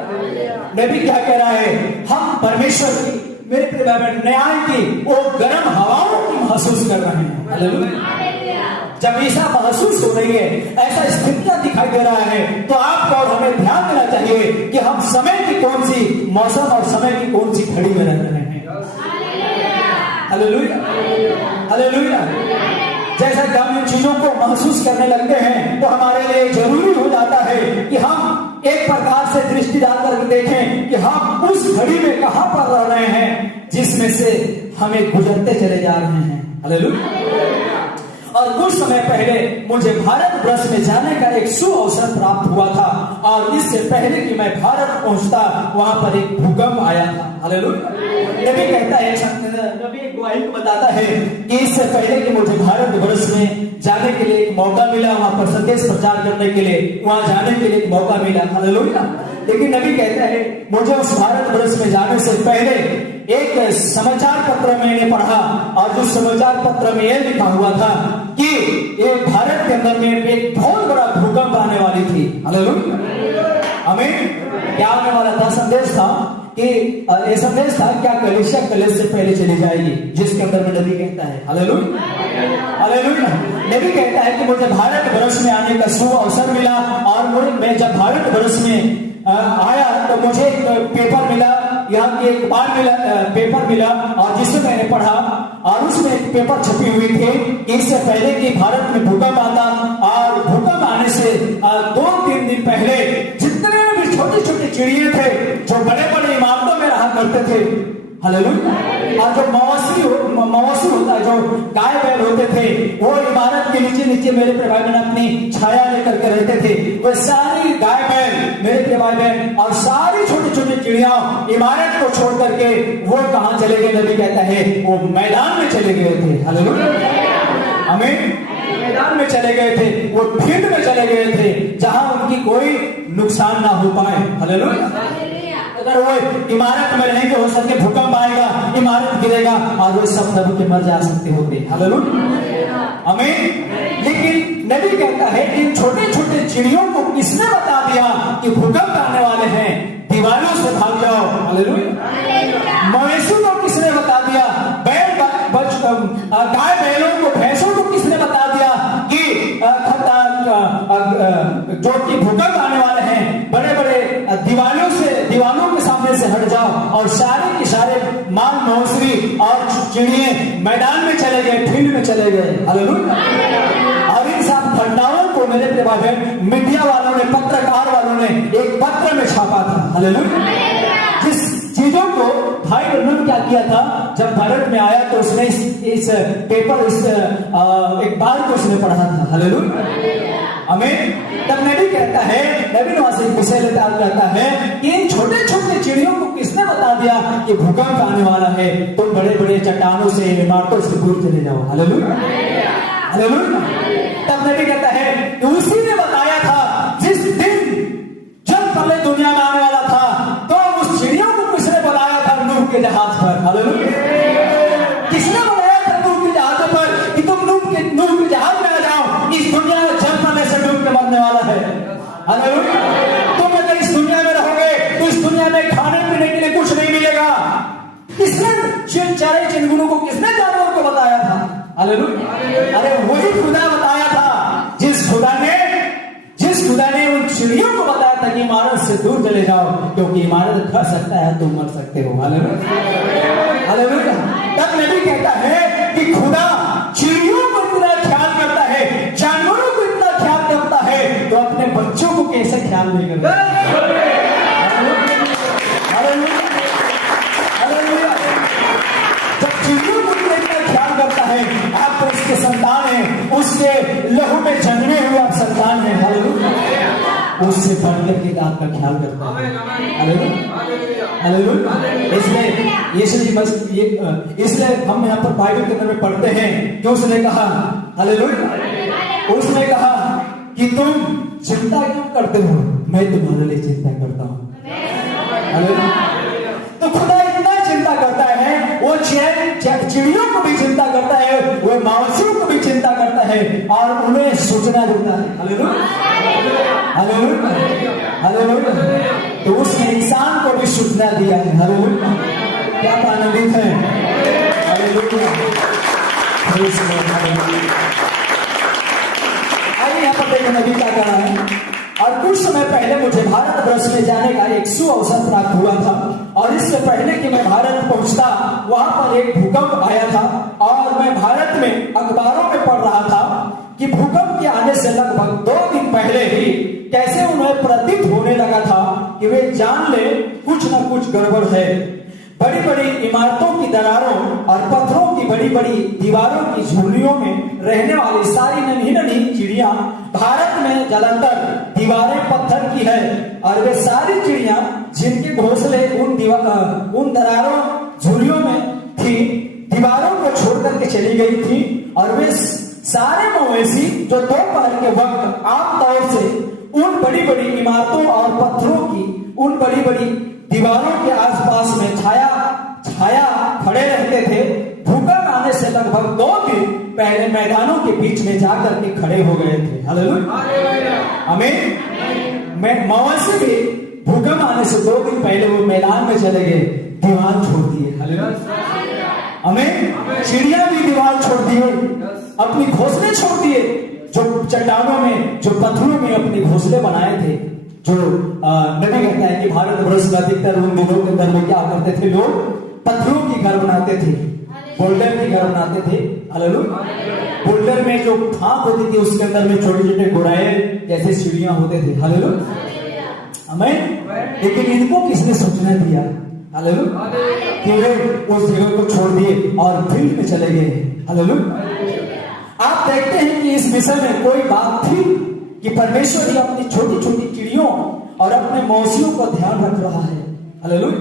नबी क्या कह रहा है? हम परमेश्वर की, मेरे प्रिय भाई बहन, न्याय की वो गर्म हवाओं को महसूस कर रहे हैं। हालेलुया। जब ऐसा महसूस हो रही है, ऐसा स्थितियां दिखाई दे रहा है, तो आपको और हमें ध्यान देना चाहिए कि हम समय की कौन सी मौसम और समय की कौन सी घड़ी में रह रहे हैं। Hallelujah, hallelujah. जैसा कि हम इन चीजों को महसूस करने लगते हैं तो हमारे लिए जरूरी हो जाता है कि हम एक प्रकार से दृष्टि डालकर देखें कि हम उस घड़ी में कहां पर रह रहे हैं जिसमें से हमें गुजरते चले जा रहे हैं। हालेलुया। और कुछ समय पहले मुझे भारत वर्ष में जाने का एक सुअवसर प्राप्त हुआ था, और इससे पहले कि मैं भारत पहुंचता वहां पर एक भूकंप आया था। हालेलुया। नबी कहता है, नबी एक गवाही को बताता है कि इससे पहले कि मुझे भारत वर्ष में जाने के लिए एक मौका मिला, वहां पर संदेश प्रचार करने के लिए वहां जाने के लिए एक मौका मिला। हालेलुया। लेकिन नबी कहता है, मुझे उस भारत वर्ष में जाने से पहले एक समाचार पत्र मैंने पढ़ा, और उस समाचार पत्र में यह लिखा हुआ था कि ये भारत के अंदर में एक बहुत बड़ा भूकंप आने वाली थी। हालेलुया, आमीन। क्या आने वाला था? संदेश था कि ये संदेश था क्या कलीसिया कलेश से पहले चली जाएगी, जिसके अंदर में नबी कहता है, हालेलुया, हालेलुया। नबी कहता है कि मुझे भारत वर्ष में आने का शुभ अवसर मिला, और मैं जब भारत वर्ष में आया तो मुझे एक पेपर मिला, यहाँ की एक बार मिला, पेपर मिला, और जिसे मैंने पढ़ा, और उसमें एक पेपर छपी हुई थी कि इससे पहले कि भारत में भूकंप आता, और भूकंप आने से 2-3 दिन पहले जितने भी छोटे छोटे चिड़िए थे जो बड़े बड़े इमारतों में रहा करते थे, हालेलुया, और जो मवासी होता है, जो गाय बैल होते थे, वो इमारत के नीचे नीचे मेरे प्रिय भाई बहन अपनी छाया लेकर के रहते थे। वो सारी गाय बैल, मेरे प्रिय भाई बहन, और सारी छोटी छोटी चिड़िया इमारत को छोड़ करके वो कहां चले गए? नबी कहता है वो मैदान में चले गए थे। हालेलुया, आमीन। मैदान में चले गए थे, वो फील्ड में चले गए थे, जहां उनकी कोई नुकसान ना हो पाए। हालेलुया। अगर वो इमारत में रहेंगे, हो सके भूकंप आएगा, इमारत गिरेगा, और वो सब दब के मर जा सकते होते। हालेलुया, आमीन। लेकिन नबी कहता है इन छोटे छोटे चिड़ियों को किसने बता दिया कि भूकंप आने वाले हैं, दीवारों से भाग जाओ। हालेलुया। मवेशियों को किसने बता दिया? गाय बैलों को, भैंसों को किसने बता दिया कि जो कि भूकंप आने वाले हैं, बड़े बड़े दीवालों के सामने से हट जाओ, और सारे के सारे माल मवेशी और चिड़िए मैदान में चले गए, फील्ड में चले गए। हालेलुया। और इन सब घटनाओं को मेरे प्रिय भाई बहन मीडिया वालों ने, पत्रकार वालों ने एक पत्र में छापा था। हालेलुया। जिस चीजों को भाई ब्रह्मन क्या किया था, जब भारत में आया तो उसने इस पेपर, एक बार को उसने पढ़ा था। हालेलुया, आमीन। तब नबी कहता है, नबी वहां से विषय लेता रहता है कि इन छोटे छोटे चिड़ियों को किसने बता दिया कि भूकंप आने वाला है, तुम बड़े बड़े चट्टानों से, इमारतों से दूर चले जाओ। Hallelujah, hallelujah. तब नबी कहता है कि उसी ने बताया था जिस दिन जब पहले दुनिया में आने वाला था, तो उस चिड़ियों को किसने बुलाया था? नूह के जहाज पर। हालेलुया। किसने बुलाया था नूह के जहाज पर कि तुम नूह के जहाज में आ जाओ, इस दुनिया में जल पड़ने से डूब के मरने वाला है। हालेलुया। तुम अगर इस दुनिया में रहोगे तो इस दुनिया में खाने पीने के लिए कुछ नहीं मिलेगा। किसने चारे चिड़ियों को, किसने जानवर को बताया था? हालेलुया। अरे वही खुदा बताया था, जिस खुदा ने उन चिड़ियों को बताया था कि इमारत से दूर चले जाओ, क्योंकि इमारत खा सकता है, तुम मर सकते हो। Hallelujah, hallelujah. तब नबी कहता है कि खुदा चिड़ियों को इतना ख्याल करता है, जानवरों को इतना ख्याल करता है, तो अपने बच्चों को कैसे ख्याल नहीं करता? Hallelujah, hallelujah. जब चिड़ियों को इतना ख्याल करता है, आप तो उसके संतान हैं, उसके लहू में जन्मे हुए आप संतान हैं। हालेलुया। उससे बढ़कर के आपका ख्याल करता है। Hallelujah, hallelujah. इसलिए हम यहाँ पर बाइबल के अंदर में पढ़ते हैं कि उसने कहा, हालेलुया, उसने कहा कि तुम चिंता क्यों करते हो, मैं तुम्हारे लिए चिंता करता हूँ। हालेलुया। तो खुदा इतना चिंता करता है चिड़ियों को भी चिंता करता है, वह मवेशियों को भी चिंता करता है और उन्हें सूचना देता है। Hallelujah, hallelujah, hallelujah. तो उसने इंसान को भी सूचना दिया है। हालेलुया, क्या आनंदित है। हालेलुया, आइए यहाँ पर देखो नबी क्या कर रहा है। और कुछ समय पहले मुझे भारत वर्ष में जाने का एक सुअवसर प्राप्त हुआ था, और इससे पहले कि मैं भारत पहुंचता वहां पर एक भूकंप आया था, और मैं भारत में अखबारों में पढ़ रहा था कि भूकंप के आने से लगभग 2 दिन पहले ही कैसे उन्हें प्रतीत होने लगा था कि वे जान ले कुछ न कुछ गड़बड़ है। बड़ी बड़ी इमारतों की दरारों और पत्थरों की बड़ी बड़ी दीवारों की झुर्रियों में रहने वाली सारी नन्ही नन्ही चिड़िया, भारत में ज्यादातर दीवारें पत्थर की है, और वे सारी चिड़िया जिनके घोंसले उन दरारों झुर्रियों में थी, दीवारों को छोड़ करके चली गई थी। और वे सारे मवेशी जो दोपहर के वक्त आमतौर से उन बड़ी बड़ी इमारतों और पत्थरों की उन बड़ी बड़ी दीवारों के आसपास में छाया खड़े रहते थे, भूकंप आने से लगभग 2 दिन पहले मैदानों के बीच में जाकर के खड़े हो गए थे। हालेलुया, आमीन। मवेशी भी भूकंप आने से 2 दिन पहले वो मैदान में चले गए, दीवार छोड़ दिए। हालेलुया, आमीन। चिड़िया भी दीवार छोड़ दिए, अपनी घोंसले छोड़ दिए, जो चट्टानों में जो पत्थरों में अपने घोंसले बनाए थे। जो नबी कहता है कि भारत वर्ष में अधिकतर उन दिनों के अंदर में क्या करते थे, लोग पत्थरों की घर बनाते थे, बोल्डर की घर बनाते थे। हालेलुया, बोल्डर में जो खाक होती थी उसके अंदर में छोटे छोटे गोराए जैसे सीढ़ियां होते थे। हालेलुया, आमीन। लेकिन इनको किसने सूचना दिया? हालेलुया, कि वे उस जगह को छोड़ दिए और फील्ड में चले गए। हालेलुया। आप देखते हैं कि इस विषय में कोई बात थी कि परमेश्वर ही अपनी छोटी छोटी चिड़ियों और अपने मवेशियों को ध्यान रख रहा है। हालेलुया,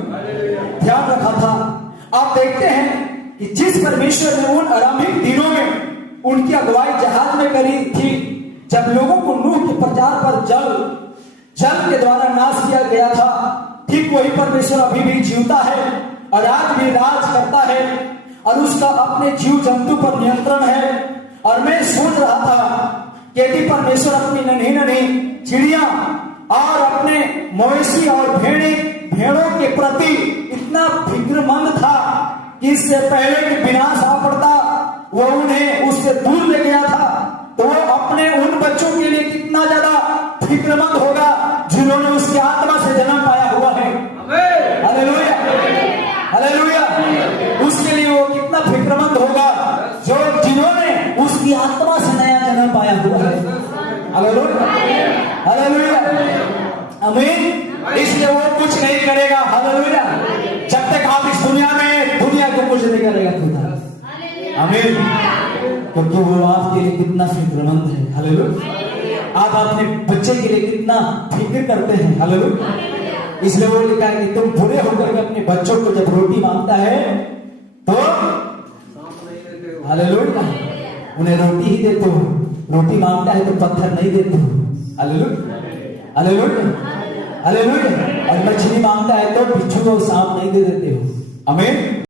ध्यान रखा था। आप देखते हैं कि जिस परमेश्वर ने उन आरंभिक दिनों में उनकी अगुवाई जहाज में करी थी, जब लोगों को नूह के प्रचार पर जल के द्वारा नाश किया गया था, ठीक वही परमेश्वर अभी भी जीवता है और आज भी राज करता है, और उसका अपने जीव जंतु पर नियंत्रण है। और मैं सोच रहा था कि यदि परमेश्वर अपनी नन्ही नन्ही चिड़िया और अपने मवेशी और भेड़ों के प्रति इतना फिक्रमंद था कि इससे पहले कि विनाश आ पड़ता वो उन्हें उससे दूर ले गया था, तो वो अपने उन बच्चों के लिए कितना ज्यादा फिक्रमंद होगा जिन्होंने उसकी आत्मा से जन्म पाया हुआ है। Hallelujah, hallelujah. उसके लिए वो कितना फिक्रमंद होगा जिन्होंने उसकी आत्मा से नया जन्म पाया हुआ है। हालेलुया, हालेलुया, आमीन। इसलिए वो कुछ नहीं करेगा। हालेलुया, जब तक आप इस दुनिया को कुछ नहीं करेगा खुदा। आमीन, क्योंकि वो आपके लिए कितना फिक्रमंद है। हालेलुया, आप अपने बच्चे के लिए कितना फिक्र करते हैं। हालेलुया, इसलिए वो लिखा है कि तुम बुरे होकर अपने बच्चों को जब रोटी मांगता है तो हालेलुया उन्हें रोटी ही देते हो, रोटी मांगता है तो पत्थर नहीं देते हो। Hallelujah, hallelujah, hallelujah. और मछली मांगता है तो बिच्छू और सांप नहीं दे देते हो। आमीन।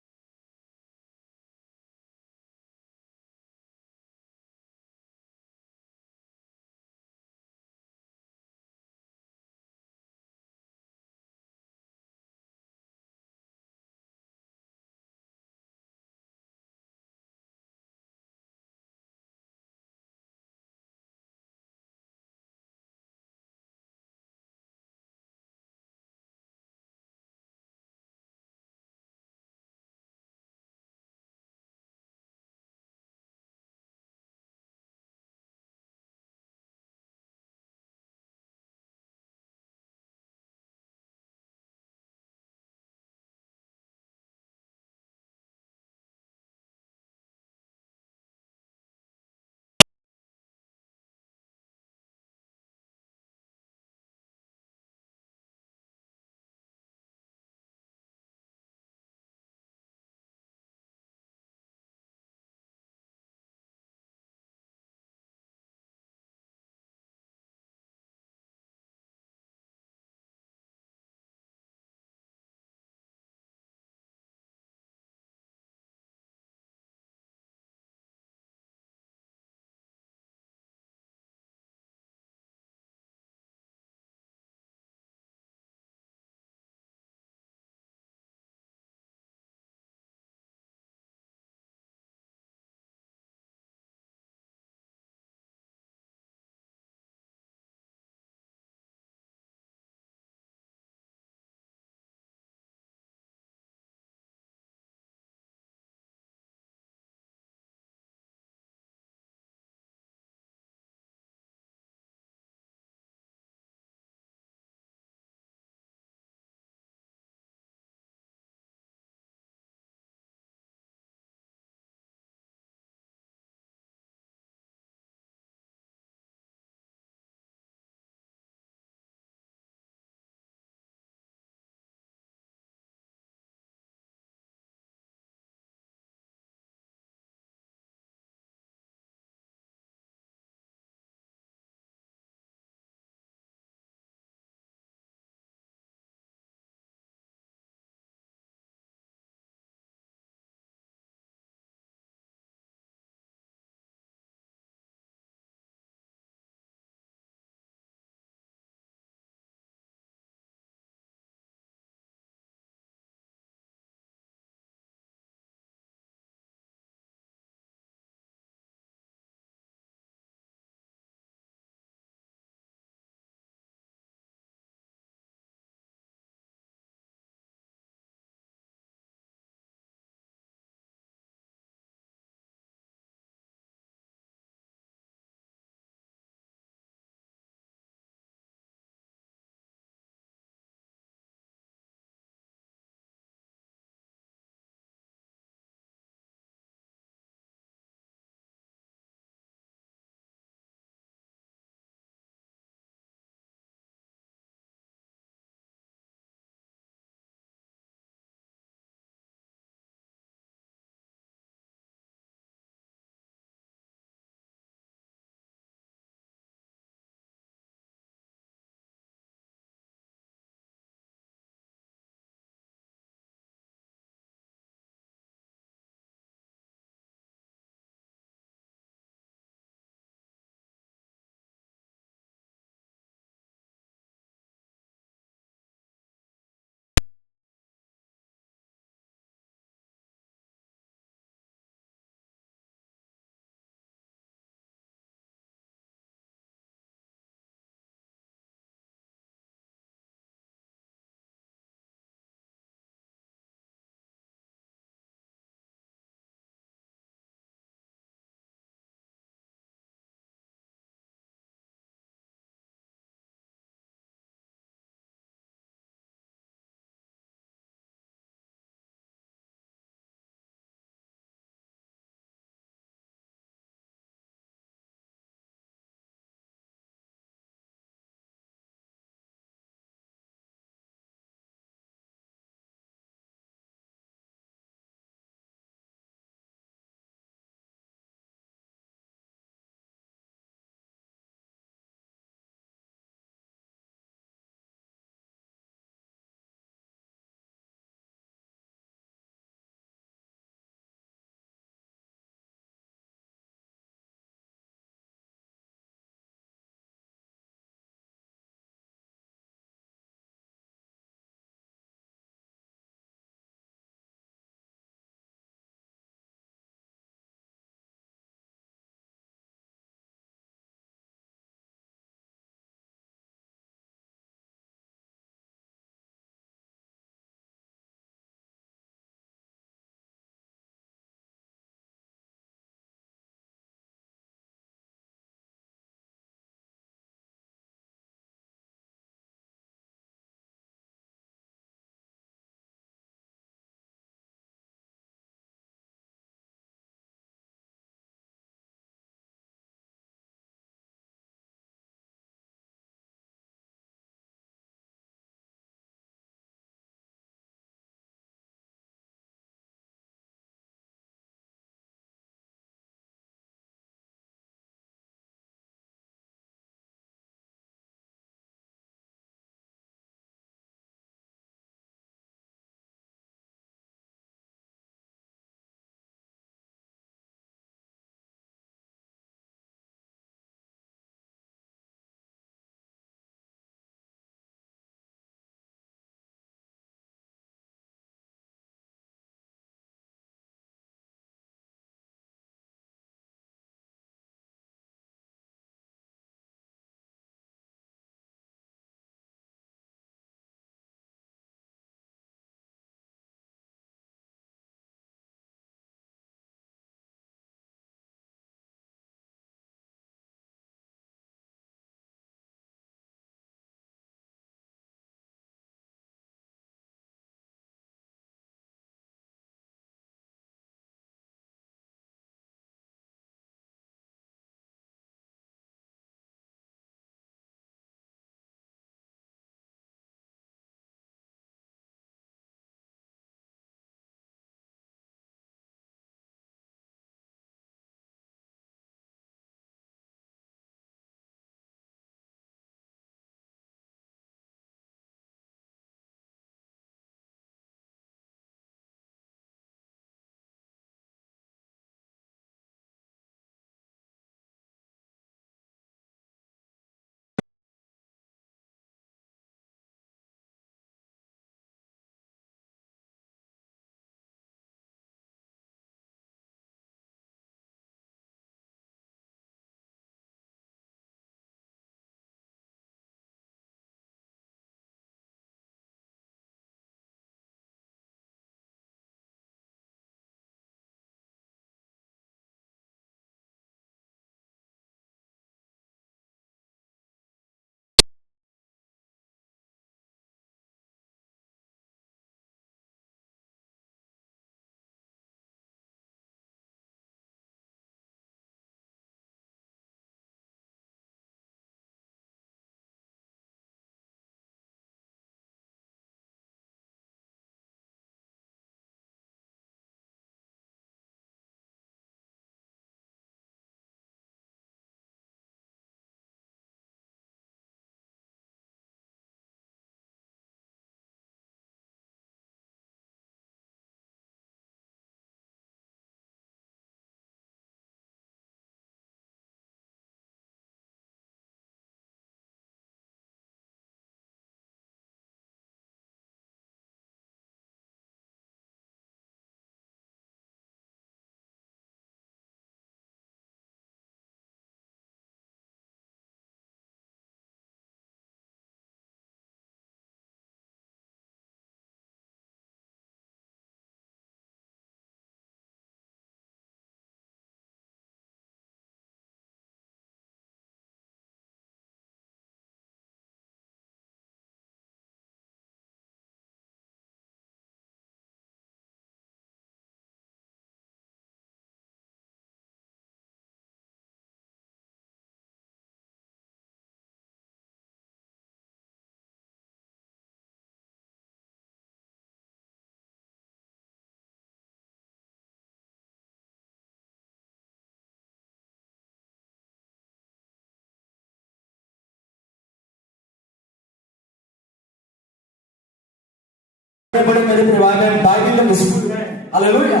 बड़े बड़े मेरे परिवार बाइबल स्कूल में हालेलुया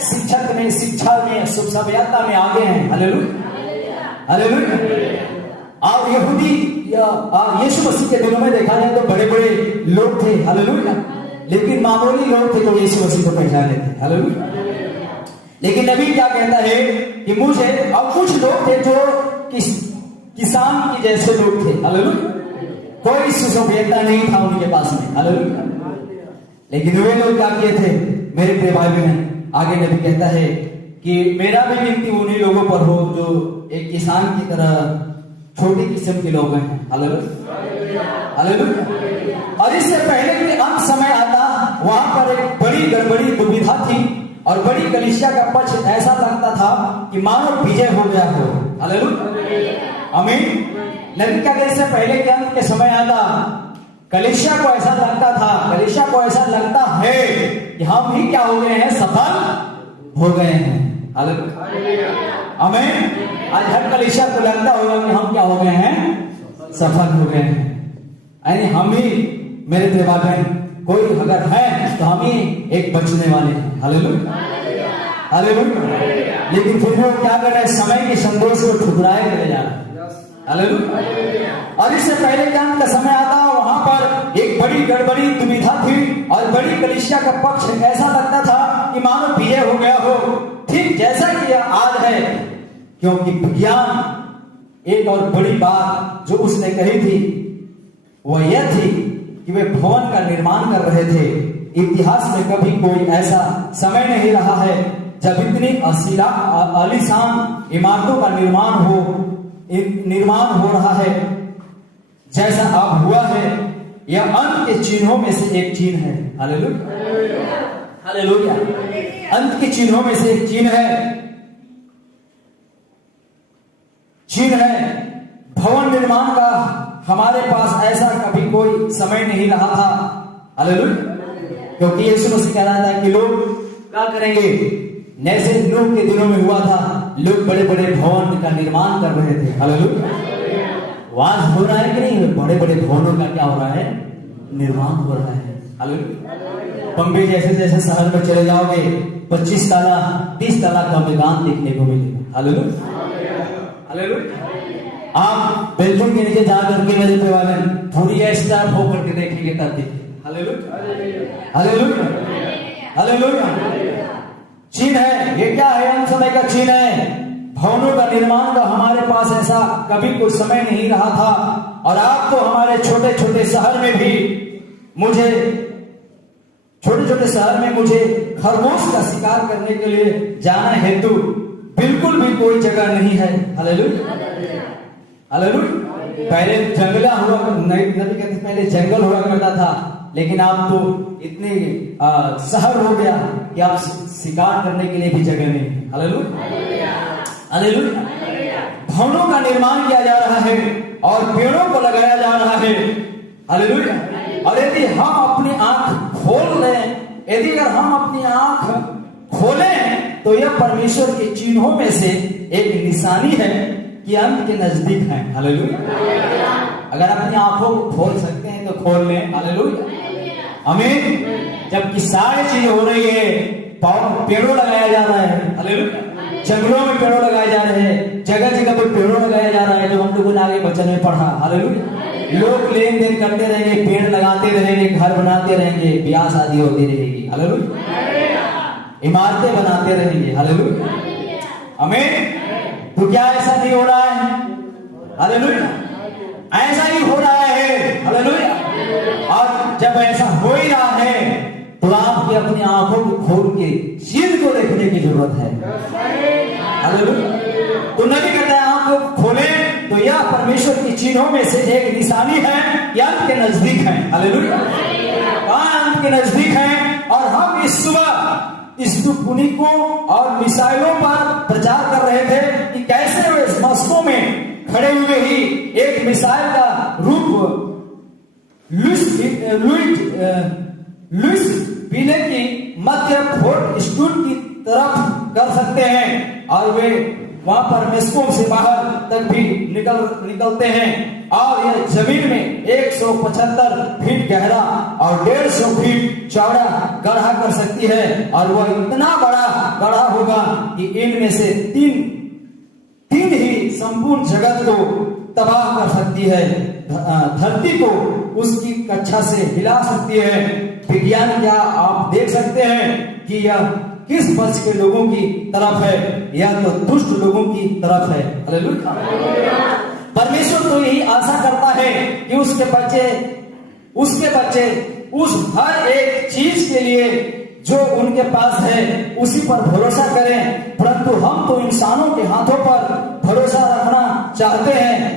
शिक्षक में शिक्षा में सभ्यता में आगे हैं हालेलुया हालेलुया। और यहूदी यीशु मसीह के दिनों में देखा जाए तो बड़े बड़े लोग थे हालेलुया, लेकिन मामूली लोग थे तो यीशु मसीह को पहचाने थे हालेलुया। लेकिन नबी क्या कहता है कि मुझे और कुछ लोग थे जो किसान की जैसे लोग थे हालेलुया, कोई सुसभ्यता नहीं था उनके पास में हालेलुया। लेकिन वे लोग क्या किए थे मेरे प्रिय भाई बहन, आगे नबी कहता है कि मेरा भी गिनती उन्हीं लोगों पर हो जो एक किसान की तरह छोटी किस्म के लोग हैं हालेलुया हालेलुया। और इससे पहले कि अंत समय आता वहां पर एक बड़ी गड़बड़ी दुविधा थी और बड़ी कलीसिया का पक्ष ऐसा लगता था कि मानो विजय हो गया हो हालेलुया आमीन। नबी का इससे पहले कि अंत के समय आता कलीसिया को ऐसा लगता था, कलीसिया को ऐसा लगता है कि हम ही क्या हो गए हैं, सफल हो गए हैं हालेलुया आमीन। आज हर कलीसिया को लगता होगा कि हम क्या हो गए हैं, सफल हो गए हैं, यानी हम ही मेरे प्रिय भाई कोई अगर है तो हम ही एक बचने वाले हैं हालेलुया हालेलुया। लेकिन फिर वो क्या कर रहे हैं, समय के संदेश को ठुकराए चले जा रहे हैं हालेलुया। और इससे पहले अंत का समय आता वहां पर एक बड़ी गड़बड़ी दुविधा थी और बड़ी कलीसिया का पक्ष ऐसा लगता था कि मानो विजय हो गया हो, ठीक जैसा कि आज है, क्योंकि विज्ञान एक और बड़ी बात जो उसने कही थी वह यह थी कि वे भवन का निर्माण कर रहे थे। इतिहास में कभी कोई ऐसा समय नहीं रहा है जब इतनी आलीशान इमारतों का निर्माण हो रहा है जैसा अब हुआ है। यह अंत के चिन्हों में से एक चिन्ह है हालेलुया हालेलुया। अंत के चिन्हों में से एक चिन्ह है भवन निर्माण का। हमारे पास ऐसा कभी कोई समय नहीं रहा था हालेलुया, क्योंकि यीशु मसीह कह रहा था कि लोग क्या करेंगे, जैसे नूह के दिनों में हुआ था, लोग बड़े बड़े भवन का निर्माण कर रहे थे हालेलुया। वास हो रहा है कि नहीं, बड़े बड़े भवनों का क्या हो रहा है, निर्माण हो रहा है हालेलुया। बम्बई जैसे जैसे शहर में चले जाओगे 25 ताला 30 ताला का मकान देखने को मिलेगा हालेलुया हालेलुया। आप बिल्डिंग के नीचे जाकर के मेरे परिवार थोड़ी एक्स्ट्रा होकर के देखेंगे तब देखिए हालेलुया हालेलुया हालेलुया। चिन्ह है, ये क्या है, अंत समय का चिन्ह है। भवनों का निर्माण का हमारे पास ऐसा कभी कोई समय नहीं रहा था। और आप तो हमारे छोटे छोटे शहर में भी मुझे खरगोश का शिकार करने के लिए जाना हेतु बिल्कुल भी कोई जगह नहीं है हालेलुया हालेलुया। पहले जंगला हुआ, नबी कहते पहले जंगल हुआ करता था, लेकिन आप तो इतने शहर हो गया कि आप शिकार करने के लिए भी जगह नहीं हालेलुया हालेलुया। भवनों का निर्माण किया जा रहा है और पेड़ों को लगाया जा रहा है हालेलुया। और यदि हम अपनी आंख खोल लें, यदि अगर हम अपनी आंख खोलें तो यह परमेश्वर के चिन्हों में से एक निशानी है कि अंत के नजदीक है हालेलुया। अगर अपनी आंखों को खोल सकते हैं तो खोल लें हालेलुया आमीन। जबकि सारी चीजें हो रही है, पेड़ों लगाया जा रहा है हालेलुया, जंगलों में पेड़ों लगाए जा रहे हैं, जगह जगह पर पेड़ों लगाया जा रहा है, जो हम लोगों ने आगे वचन में पढ़ा हालेलुया। लोग लेन देन करते रहेंगे, पेड़ लगाते रहेंगे, घर बनाते रहेंगे, ब्याह शादी होती रहेगी हालेलुया, इमारतें बनाते रहेंगे हालेलुया आमीन। तो क्या ऐसा नहीं हो रहा है हालेलुया, ऐसा ही हो रहा है हालेलुया। और जब ऐसा हो ही रहा है तो आपकी अपनी आंखों को खोल के चीज को देखने की जरूरत है हालेलुया। तो नबी कहता है आंखों को खोले तो यह परमेश्वर की चिन्हों में से एक निशानी है कि अंत के नजदीक है हालेलुया, अंत के नजदीक है। और हम इस सुबह स्पुतनिकों और मिसाइलों पर प्रचार कर रहे थे कि कैसे वे मॉस्को में खड़े हुए ही एक मिसाइल का रूप लुइस पीले की मध्य फोर्ट स्टूल की तरफ कर सकते हैं और वे वहां पर मेस्को से बाहर तक भी निकलते हैं और यह जमीन में 175 फीट गहरा और 150 फीट चौड़ा गड्ढा कर सकती है और वह इतना बड़ा गड्ढा होगा कि इनमें से तीन ही संपूर्ण जगत को तबाह कर सकती है, धरती को उसकी कक्षा से हिला सकती है। विज्ञान क्या आप देख सकते हैं कि यह किस पक्ष के लोगों की तरफ है, या तो दुष्ट लोगों की तरफ है। हालेलुया। परमेश्वर तो यही आशा करता है कि उसके बच्चे उस हर एक चीज के लिए जो उनके पास है उसी पर भरोसा करें, परंतु हम तो इंसानों के हाथों पर भरोसा रखना चाहते हैं।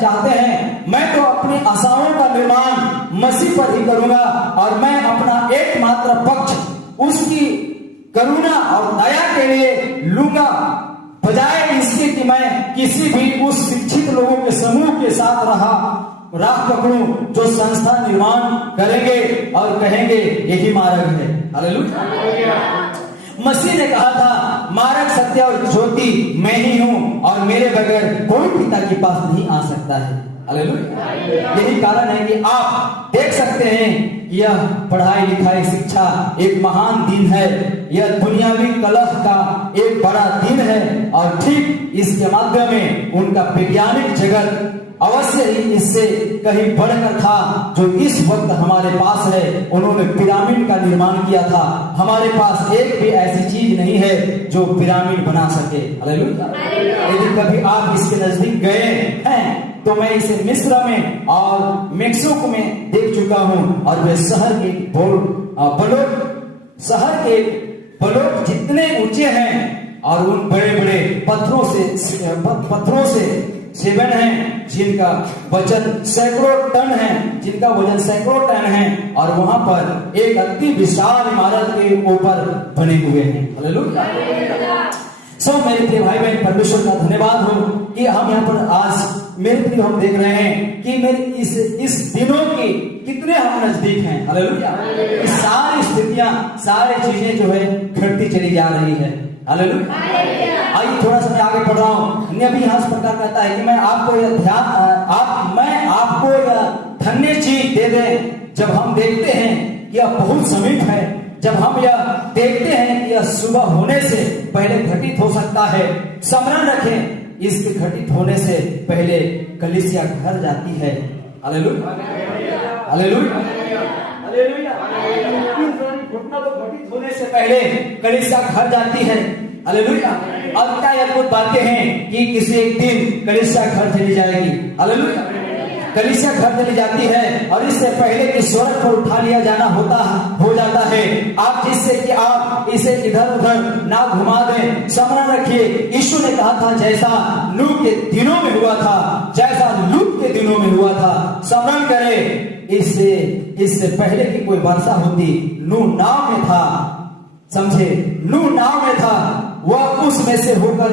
चाहते हैं। मैं तो अपनी आशाओं का निर्माण मसीह पर ही करूंगा और मैं अपना एकमात्र पक्ष उसकी करुणा और दया के लिए लूंगा, बजाय इसके कि मैं किसी भी उस शिक्षित लोगों के समूह के साथ राह पकड़ूं जो संस्था निर्माण करेंगे और कहेंगे यही मार्ग है। हालेलुया। मसीह ने कहा था, मार्ग, सत्य और ज्योति मैं ही हूं और मेरे बगैर कोई पिता के पास नहीं आ सकता है। हालेलुया। यही कारण है कि आप देख सकते हैं कि यह पढ़ाई लिखाई शिक्षा एक महान दिन है, यह दुनियावी कलह का एक बड़ा दिन है और ठीक इसके माध्यम में उनका वैज्ञानिक जगत अवश्य ही इससे कहीं बढ़कर था जो इस वक्त हमारे पास है। उन्होंने पिरामिड का निर्माण किया था, हमारे पास एक भी ऐसी चीज नहीं है जो पिरामिड बना सके। हालेलुया। यदि कभी आप इसके नजदीक गए हैं तो मैं इसे मिस्र में और मेक्सिको में देख चुका हूं और वे शहर के ब्लॉक जितने ऊंचे हैं और उन बड़े बड़े पत्थरों से सेवन है जिनका वजन सैकड़ों टन है और वहां पर एक अति विशाल इमारत के ऊपर बने हुए हैं। हालेलुया। मेरे प्रिय भाई बहन, परमेश्वर का धन्यवाद हो कि हम यहाँ पर आज मेरे प्रिय हम देख रहे हैं कि मेरे इस दिनों की कितने हम नजदीक हैं। हालेलुया। सारी स्थितियां सारी चीजें जो है घटती चली जा रही है। हालेलुया। आइए थोड़ा सा मैं आगे बढ़ रहा हूँ। नबी यहाँ इस प्रकार कहता है कि मैं आपको यह धन्य चीज दे दें जब हम देखते हैं कि यह बहुत समीप है, जब हम यह देखते हैं कि यह सुबह होने से पहले घटित हो सकता है। स्मरण रखें, इसके घटित होने से पहले कलीसिया घर जाती है। हालेलुया। हालेलुया। घटना तो घटित होने से पहले कलीसिया घर जाती है। हालेलुया। अब क्या अद्भुत बातें हैं कि किसी एक दिन कलीसिया घर चली जाएगी। हालेलुया। कलीसिया घर चली जाती है और इससे पहले कि स्वर्ग पर उठा लिया जाना हो जाता है, आप जिससे कि आप इसे इधर उधर ना घुमा दें। स्मरण रखिए, यीशु ने कहा था जैसा नूह के दिनों में हुआ था, जैसा लूत के दिनों में हुआ था। स्मरण करें, इससे पहले कि कोई वर्षा होती, नूह नाव में था। समझे, नूह नाव में था, वह उसमें से होकर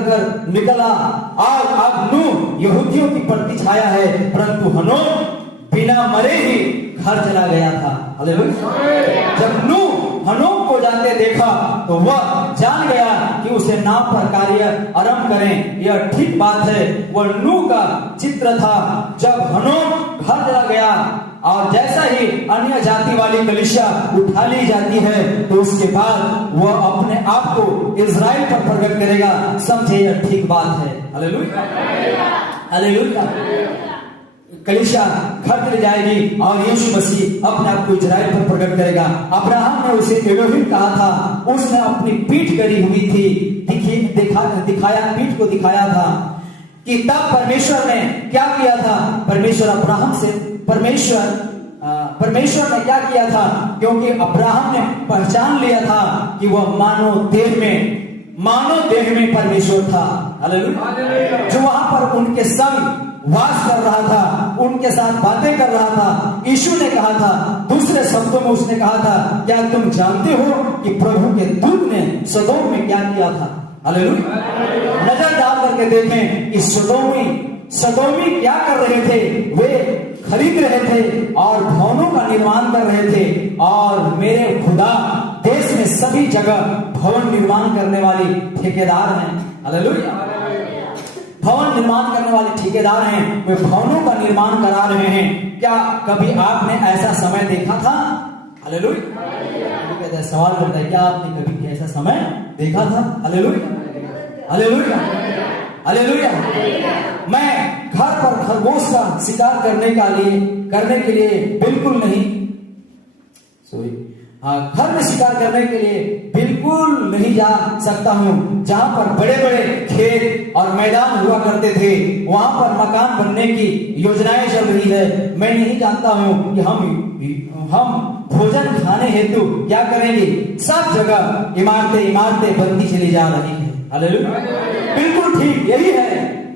निकला और अब नूह यहूदियों की प्रति छाया है, परंतु हनोक बिना मरे ही घर चला गया था। हालेलुया। जब नूह हनोक को जाते देखा तो वह जान गया कि उसे नाव पर कार्य आरंभ करें। यह ठीक बात है, वह नूह का चित्र था। जब हनोक घर चला गया और जैसा ही अन्य जाति वाली कलीसिया उठा ली जाती है तो उसके बाद वह अपने आप को इजराइल पर प्रकट करेगा। समझे, यह ठीक बात है। हालेलुया। हालेलुया। कलीसिया घर चली जाएगी और यीशु मसीह अपने आप को इजराइल पर प्रकट करेगा। अब्राहम ने उसे एलोहिम कहा था, उसने अपनी पीठ करी हुई थी, पीठ को दिखाया था कि तब परमेश्वर ने क्या किया था। परमेश्वर ने क्या किया था, क्योंकि अब्राहम ने पहचान लिया था कि वह मानव देह में परमेश्वर था। हालेलुया। जो वहां पर उनके संग वास कर रहा था, उनके साथ बातें कर रहा था। यीशु ने कहा था, दूसरे शब्दों में उसने कहा था, क्या तुम जानते हो कि प्रभु के दूत ने सदोम में क्या किया था। हालेलुया। नजर डाल करके देखें कि सदोमी क्या कर रहे थे। वे खरीद रहे थे और भवनों का निर्माण कर रहे थे, और मेरे खुदा देश में सभी जगह भवन निर्माण करने वाली ठेकेदार हैं। हालेलुया। भवन निर्माण करने वाले ठेकेदार हैं, वे भवनों का निर्माण करा रहे हैं। क्या कभी आपने ऐसा समय देखा था? हालेलुया। सवाल करता है, क्या आपने कभी ऐसा समय देखा था? Hallelujah, hallelujah, hallelujah. मैं घर पर खरगोश का शिकार करने के लिए बिल्कुल नहीं, घर में शिकार करने के लिए बिल्कुल नहीं जा सकता हूँ। जहाँ पर बड़े बड़े खेत और मैदान हुआ करते थे, वहां पर मकान बनने की योजनाएं चल रही है। मैं नहीं जानता हूँ कि हम भोजन खाने हेतु क्या करेंगे। सब जगह इमारतें बनती चली जा रही है। हालेलुया। बिल्कुल ठीक यही है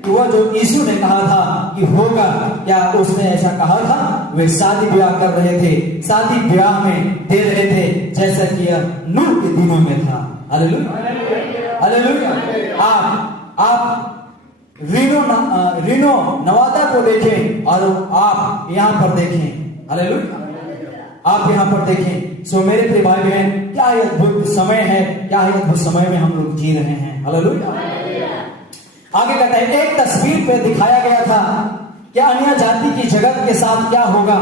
कि वह जो यीशु ने कहा था कि होगा, क्या उसने ऐसा कहा था? वे शादी ब्याह कर रहे थे, शादी ब्याह में दे रहे थे, जैसा कि नूह के दिनों में था। Hallelujah, hallelujah. आप रीनो नवादा को देखें और आप यहाँ पर देखें। हालेलुया, आप यहाँ पर देखें। सो मेरे प्रिय भाई बहन, क्या ये अद्भुत समय है, क्या ये अद्भुत समय में हम लोग जी रहे हैं। हालेलुया। आगे कहता है, एक तस्वीर पे दिखाया गया था कि अन्य जाति की जगत के साथ क्या होगा।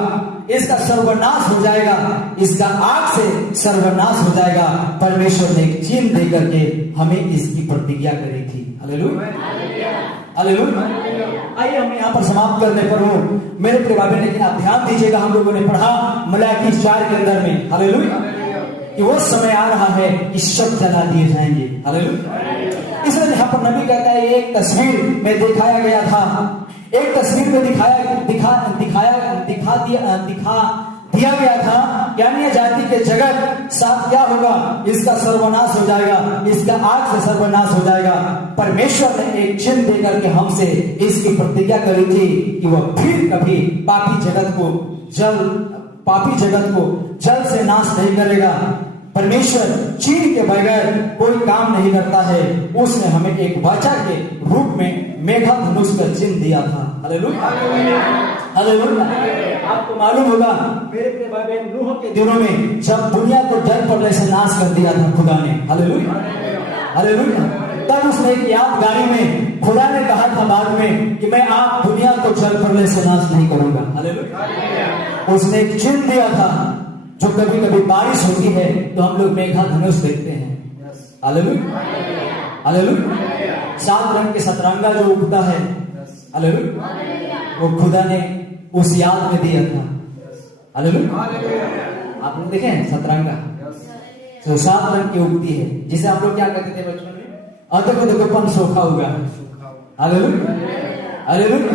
इसका सर्वनाश हो जाएगा, इसका आग से सर्वनाश हो जाएगा। परमेश्वर ने एक चिन्ह देकर के हमें इसकी प्रतिज्ञा करी थी। Hallelujah, hallelujah. आइए हम यहाँ पर समाप्त करने पर हूँ मेरे प्रिय भाई, लेकिन आप ध्यान दीजिएगा, हम लोगों ने पढ़ा मलाकी 4 के अंदर में, हालेलुया, कि वो समय आ रहा है कि सब जला दिए जाएंगे। हालेलुया। इसलिए यहाँ पर नबी कहता है, एक तस्वीर में दिखाया गया था, एक तस्वीर में दिया गया था कि अन्य जाति के जगत साथ क्या होगा, इसका सर्वनाश हो जाएगा, इसका आग से सर्वनाश हो जाएगा। परमेश्वर ने एक चिन्ह देकर के हमसे इसकी प्रतिज्ञा करी थी कि वह फिर कभी पापी जगत को जल से नाश नहीं करेगा। परमेश्वर चिन्ह के बगैर कोई काम नहीं करता है। उसने हमें एक वाचा के रूप में मेघधनुष का चिन्ह दिया था। Hallelujah, hallelujah. आपको मालूम होगा मेरे प्रिय भाई बहन, नूह के दिनों में जब दुनिया को जल प्रलय से नाश कर दिया था खुदा ने। Hallelujah, hallelujah. तब उसने एक यादगारी में खुदा ने कहा था बाद में कि मैं आप दुनिया को जल प्रलय से नाश नहीं करूंगा। हालेलुया। उसने एक चिन्ह दिया था। जो कभी कभी बारिश होती है तो हम लोग मेघधनुष देखते हैं। Hallelujah, hallelujah. 7 रंग के सतरंगा जो उगता है, हालेलुया, वो खुदा ने उस याद में दिया था। हालेलुया। आप लोग देखे सतरंगा, तो 7 रंग की उगती है, जिसे हम लोग क्या कहते थे बचपन में, देखो पन सोखा होगा। Hallelujah, hallelujah.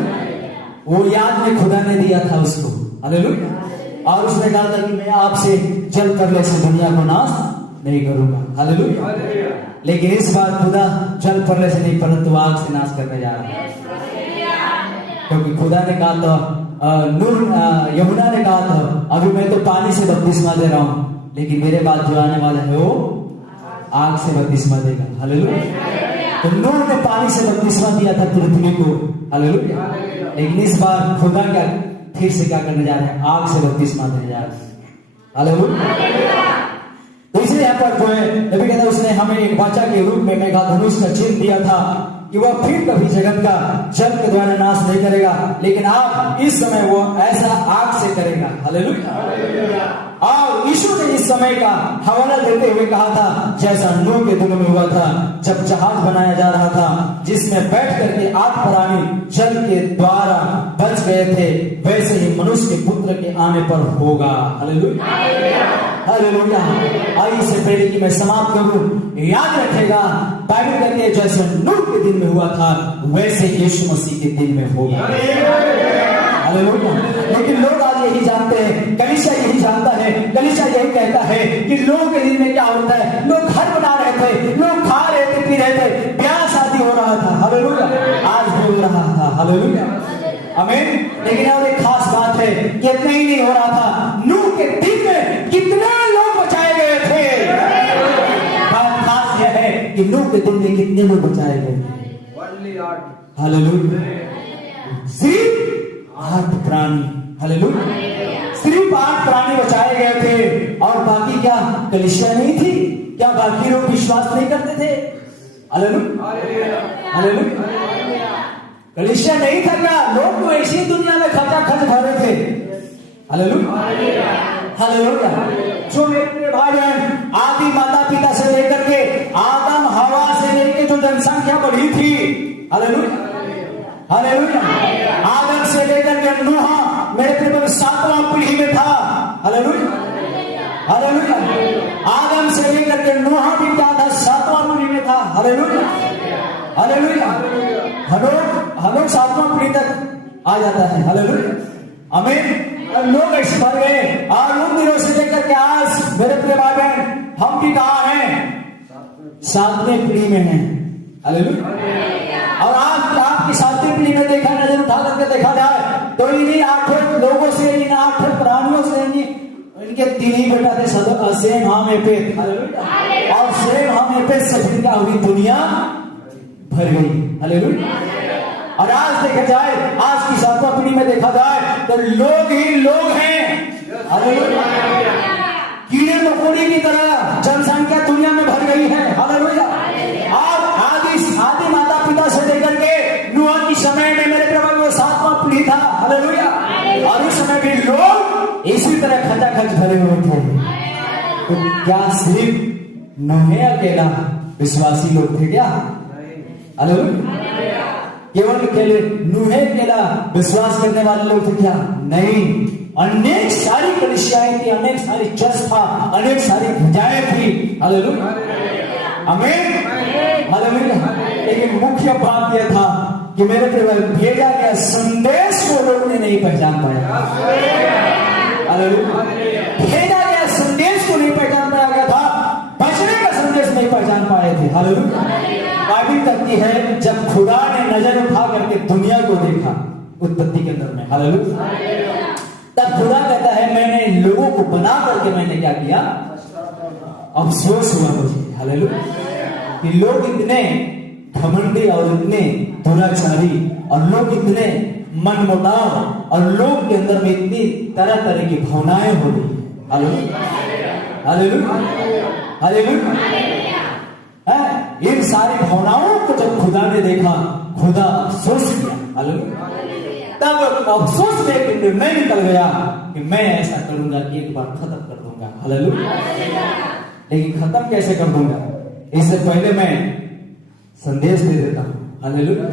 वो याद में खुदा ने दिया था उसको। हालेलुया। और उसने कहा था कि मैं आपसे जल प्रलय से दुनिया को नाश नहीं करूंगा। हालेलुया। लेकिन इस बार खुदा जल प्रलय से नहीं परंतु आग से नाश करने जा रहा है। क्योंकि खुदा ने कहा था, यमुना ने कहा था, अभी मैं तो पानी से बपतिस्मा दे रहा हूं, लेकिन मेरे बाद जो आने वाला है वो आग से बपतिस्मा देगा। हालेलुया। तो नूह ने पानी से बपतिस्मा दिया था पृथ्वी को। हालेलुया। लेकिन इस बार खुदा क्या फिर से क्या करने जा रहे हैं, आग से बपतिस्मा देने जा रहे हैं। हालेलुया। तो इसलिए यहाँ पर जो है नबी कहता है, उसने हमें एक वाचा के रूप में मेघधनुष का चिन्ह दिया था कि वह फिर कभी जगत का जल के द्वारा नाश नहीं करेगा, लेकिन आप इस समय वो ऐसा आग से करेगा। हालेलुया। और यीशु ने इस समय का हवाला देते हुए कहा था, जैसा नूह के दिनों में हुआ था जब जहाज बनाया जा रहा था, जिसमें बैठ करके 8 प्राणी जल के द्वारा बच गए थे, वैसे ही मनुष्य के पुत्र के आने पर होगा। Hallelujah, hallelujah. आइए से पहले कि मैं समाप्त करूं, याद रखेगा बाइबल कहती है जैसे नूह के दिन में हुआ था वैसे यीशु मसीह के दिन में होगा। हालेलुया। लेकिन लोग आज यही जानते हैं, कलीसिया यही जानता है, कलीसिया यही कहता है कि लोगों के दिन में क्या होता है, लोग घर बना रहे थे, लोग खा रहे थे, पी रहे थे, ब्याह शादी हो रहा था। हालेलुया। आज भी हो रहा था। हालेलुया, आमीन। लेकिन और एक खास बात है कि इतना ही नहीं हो रहा था, नूह के दिन में कितने लोग बचाए गए थे। बात खास यह है कि नूह के दिन में कितने लोग बचाए गए थे। हालेलुया। सिर्फ 8 प्राणी। हालेलुया। सिर्फ 8 प्राणी बचाए गए थे और बाकी क्या कलीसिया नहीं थी क्या? बाकी लोग विश्वास नहीं करते थे? Hallelujah hallelujah. कलीसिया नहीं था क्या? लोग तो ऐसी दुनिया में खचाखच भरे थे। Hallelujah hallelujah. जो मेरे भाई बहन आदि माता पिता से लेकर के आदम हवा से लेकर जो जनसंख्या बढ़ी थी, हालेलुया हालेलुया। आदम से लेकर के नूह मेरे प्रिय 7वां पीढ़ी में था। Hallelujah hallelujah. आदम से लेकर के नूह भी क्या था? 7वां पीढ़ी में था। Hallelujah hallelujah. हनोक 7वां पीढ़ी तक आ जाता है। हालेलुया आमीन। लोग ऐसे भर गए और उन दिनों से लेकर के आज मेरे प्रिय भाई बहन हम भी कहाँ हैं? 7वें पीढ़ी में हैं। हालेलुया। और आज आपकी 7वीं पीढ़ी में देखा, नजर उठा करके देखा जाए तो इन्हीं 8 लोगों से, इन 8 प्राणियों से, इनके 3 ही बेटा थे, सेम हम एपेत। हालेलुया। और सेम हम एपेत से फिर क्या हुई? दुनिया भर गई। हालेलुया। और आज देखा जाए, आज की 7वां पीढ़ी में देखा जाए तो लोग ही लोग हैं। हालेलुया। कीड़े मकोड़े की तरह जनसंख्या दुनिया में भर गई है। हालेलुया। और आदि माता पिता से लेकर के नूह की समय में मेरे प्रभु वो 7वां पीढ़ी था। हालेलुया। और उस समय भी लोग इसी तरह खचाखच भरे हुए थे। तो क्या सिर्फ नूह अकेला विश्वासी लोग थे क्या? हालेलुया। केवल अकेले नूह अकेला विश्वास करने वाले लोग थे क्या? नहीं, अनेक सारी कलीसियाएं थी, अनेक सारी चर्च था, अनेक सारी भुजाएं थी। हालेलुया आमीन हालेलुया। लेकिन मुख्य बात यह था कि मेरे केवल भेजा गया संदेश को लोगों ने नहीं पहचान पाया। हालेलुया। भेजा गया संदेश को नहीं पहचान पाया गया था, बचने का संदेश नहीं पहचान पाए थे। हालेलुया। बाइबल कहती है जब खुदा ने नजर उठा करके दुनिया को देखा उत्पत्ति के अंदर में, हालेलुया, तब खुदा कहता है मैंने लोगों को बना करके मैंने क्या किया? अफसोस हुआ मुझे। हालेलुया। कि लोग इतने घमंडी और इतने दुराचारी और लोग इतने मनमुटाव और लोग के अंदर में इतनी तरह तरह की भावनाएं हो गई। Hallelujah hallelujah hallelujah. इन सारी भावनाओं को जब खुदा ने देखा, खुदा अफसोस किया। हालेलुया। तब अफसोस में एक निर्णय निकल गया कि मैं ऐसा करूंगा, एक बार खत्म कर दूंगा। हालेलुया। लेकिन खत्म कैसे कर दूंगा? इससे पहले मैं संदेश दे देता हूं। हालेलुया।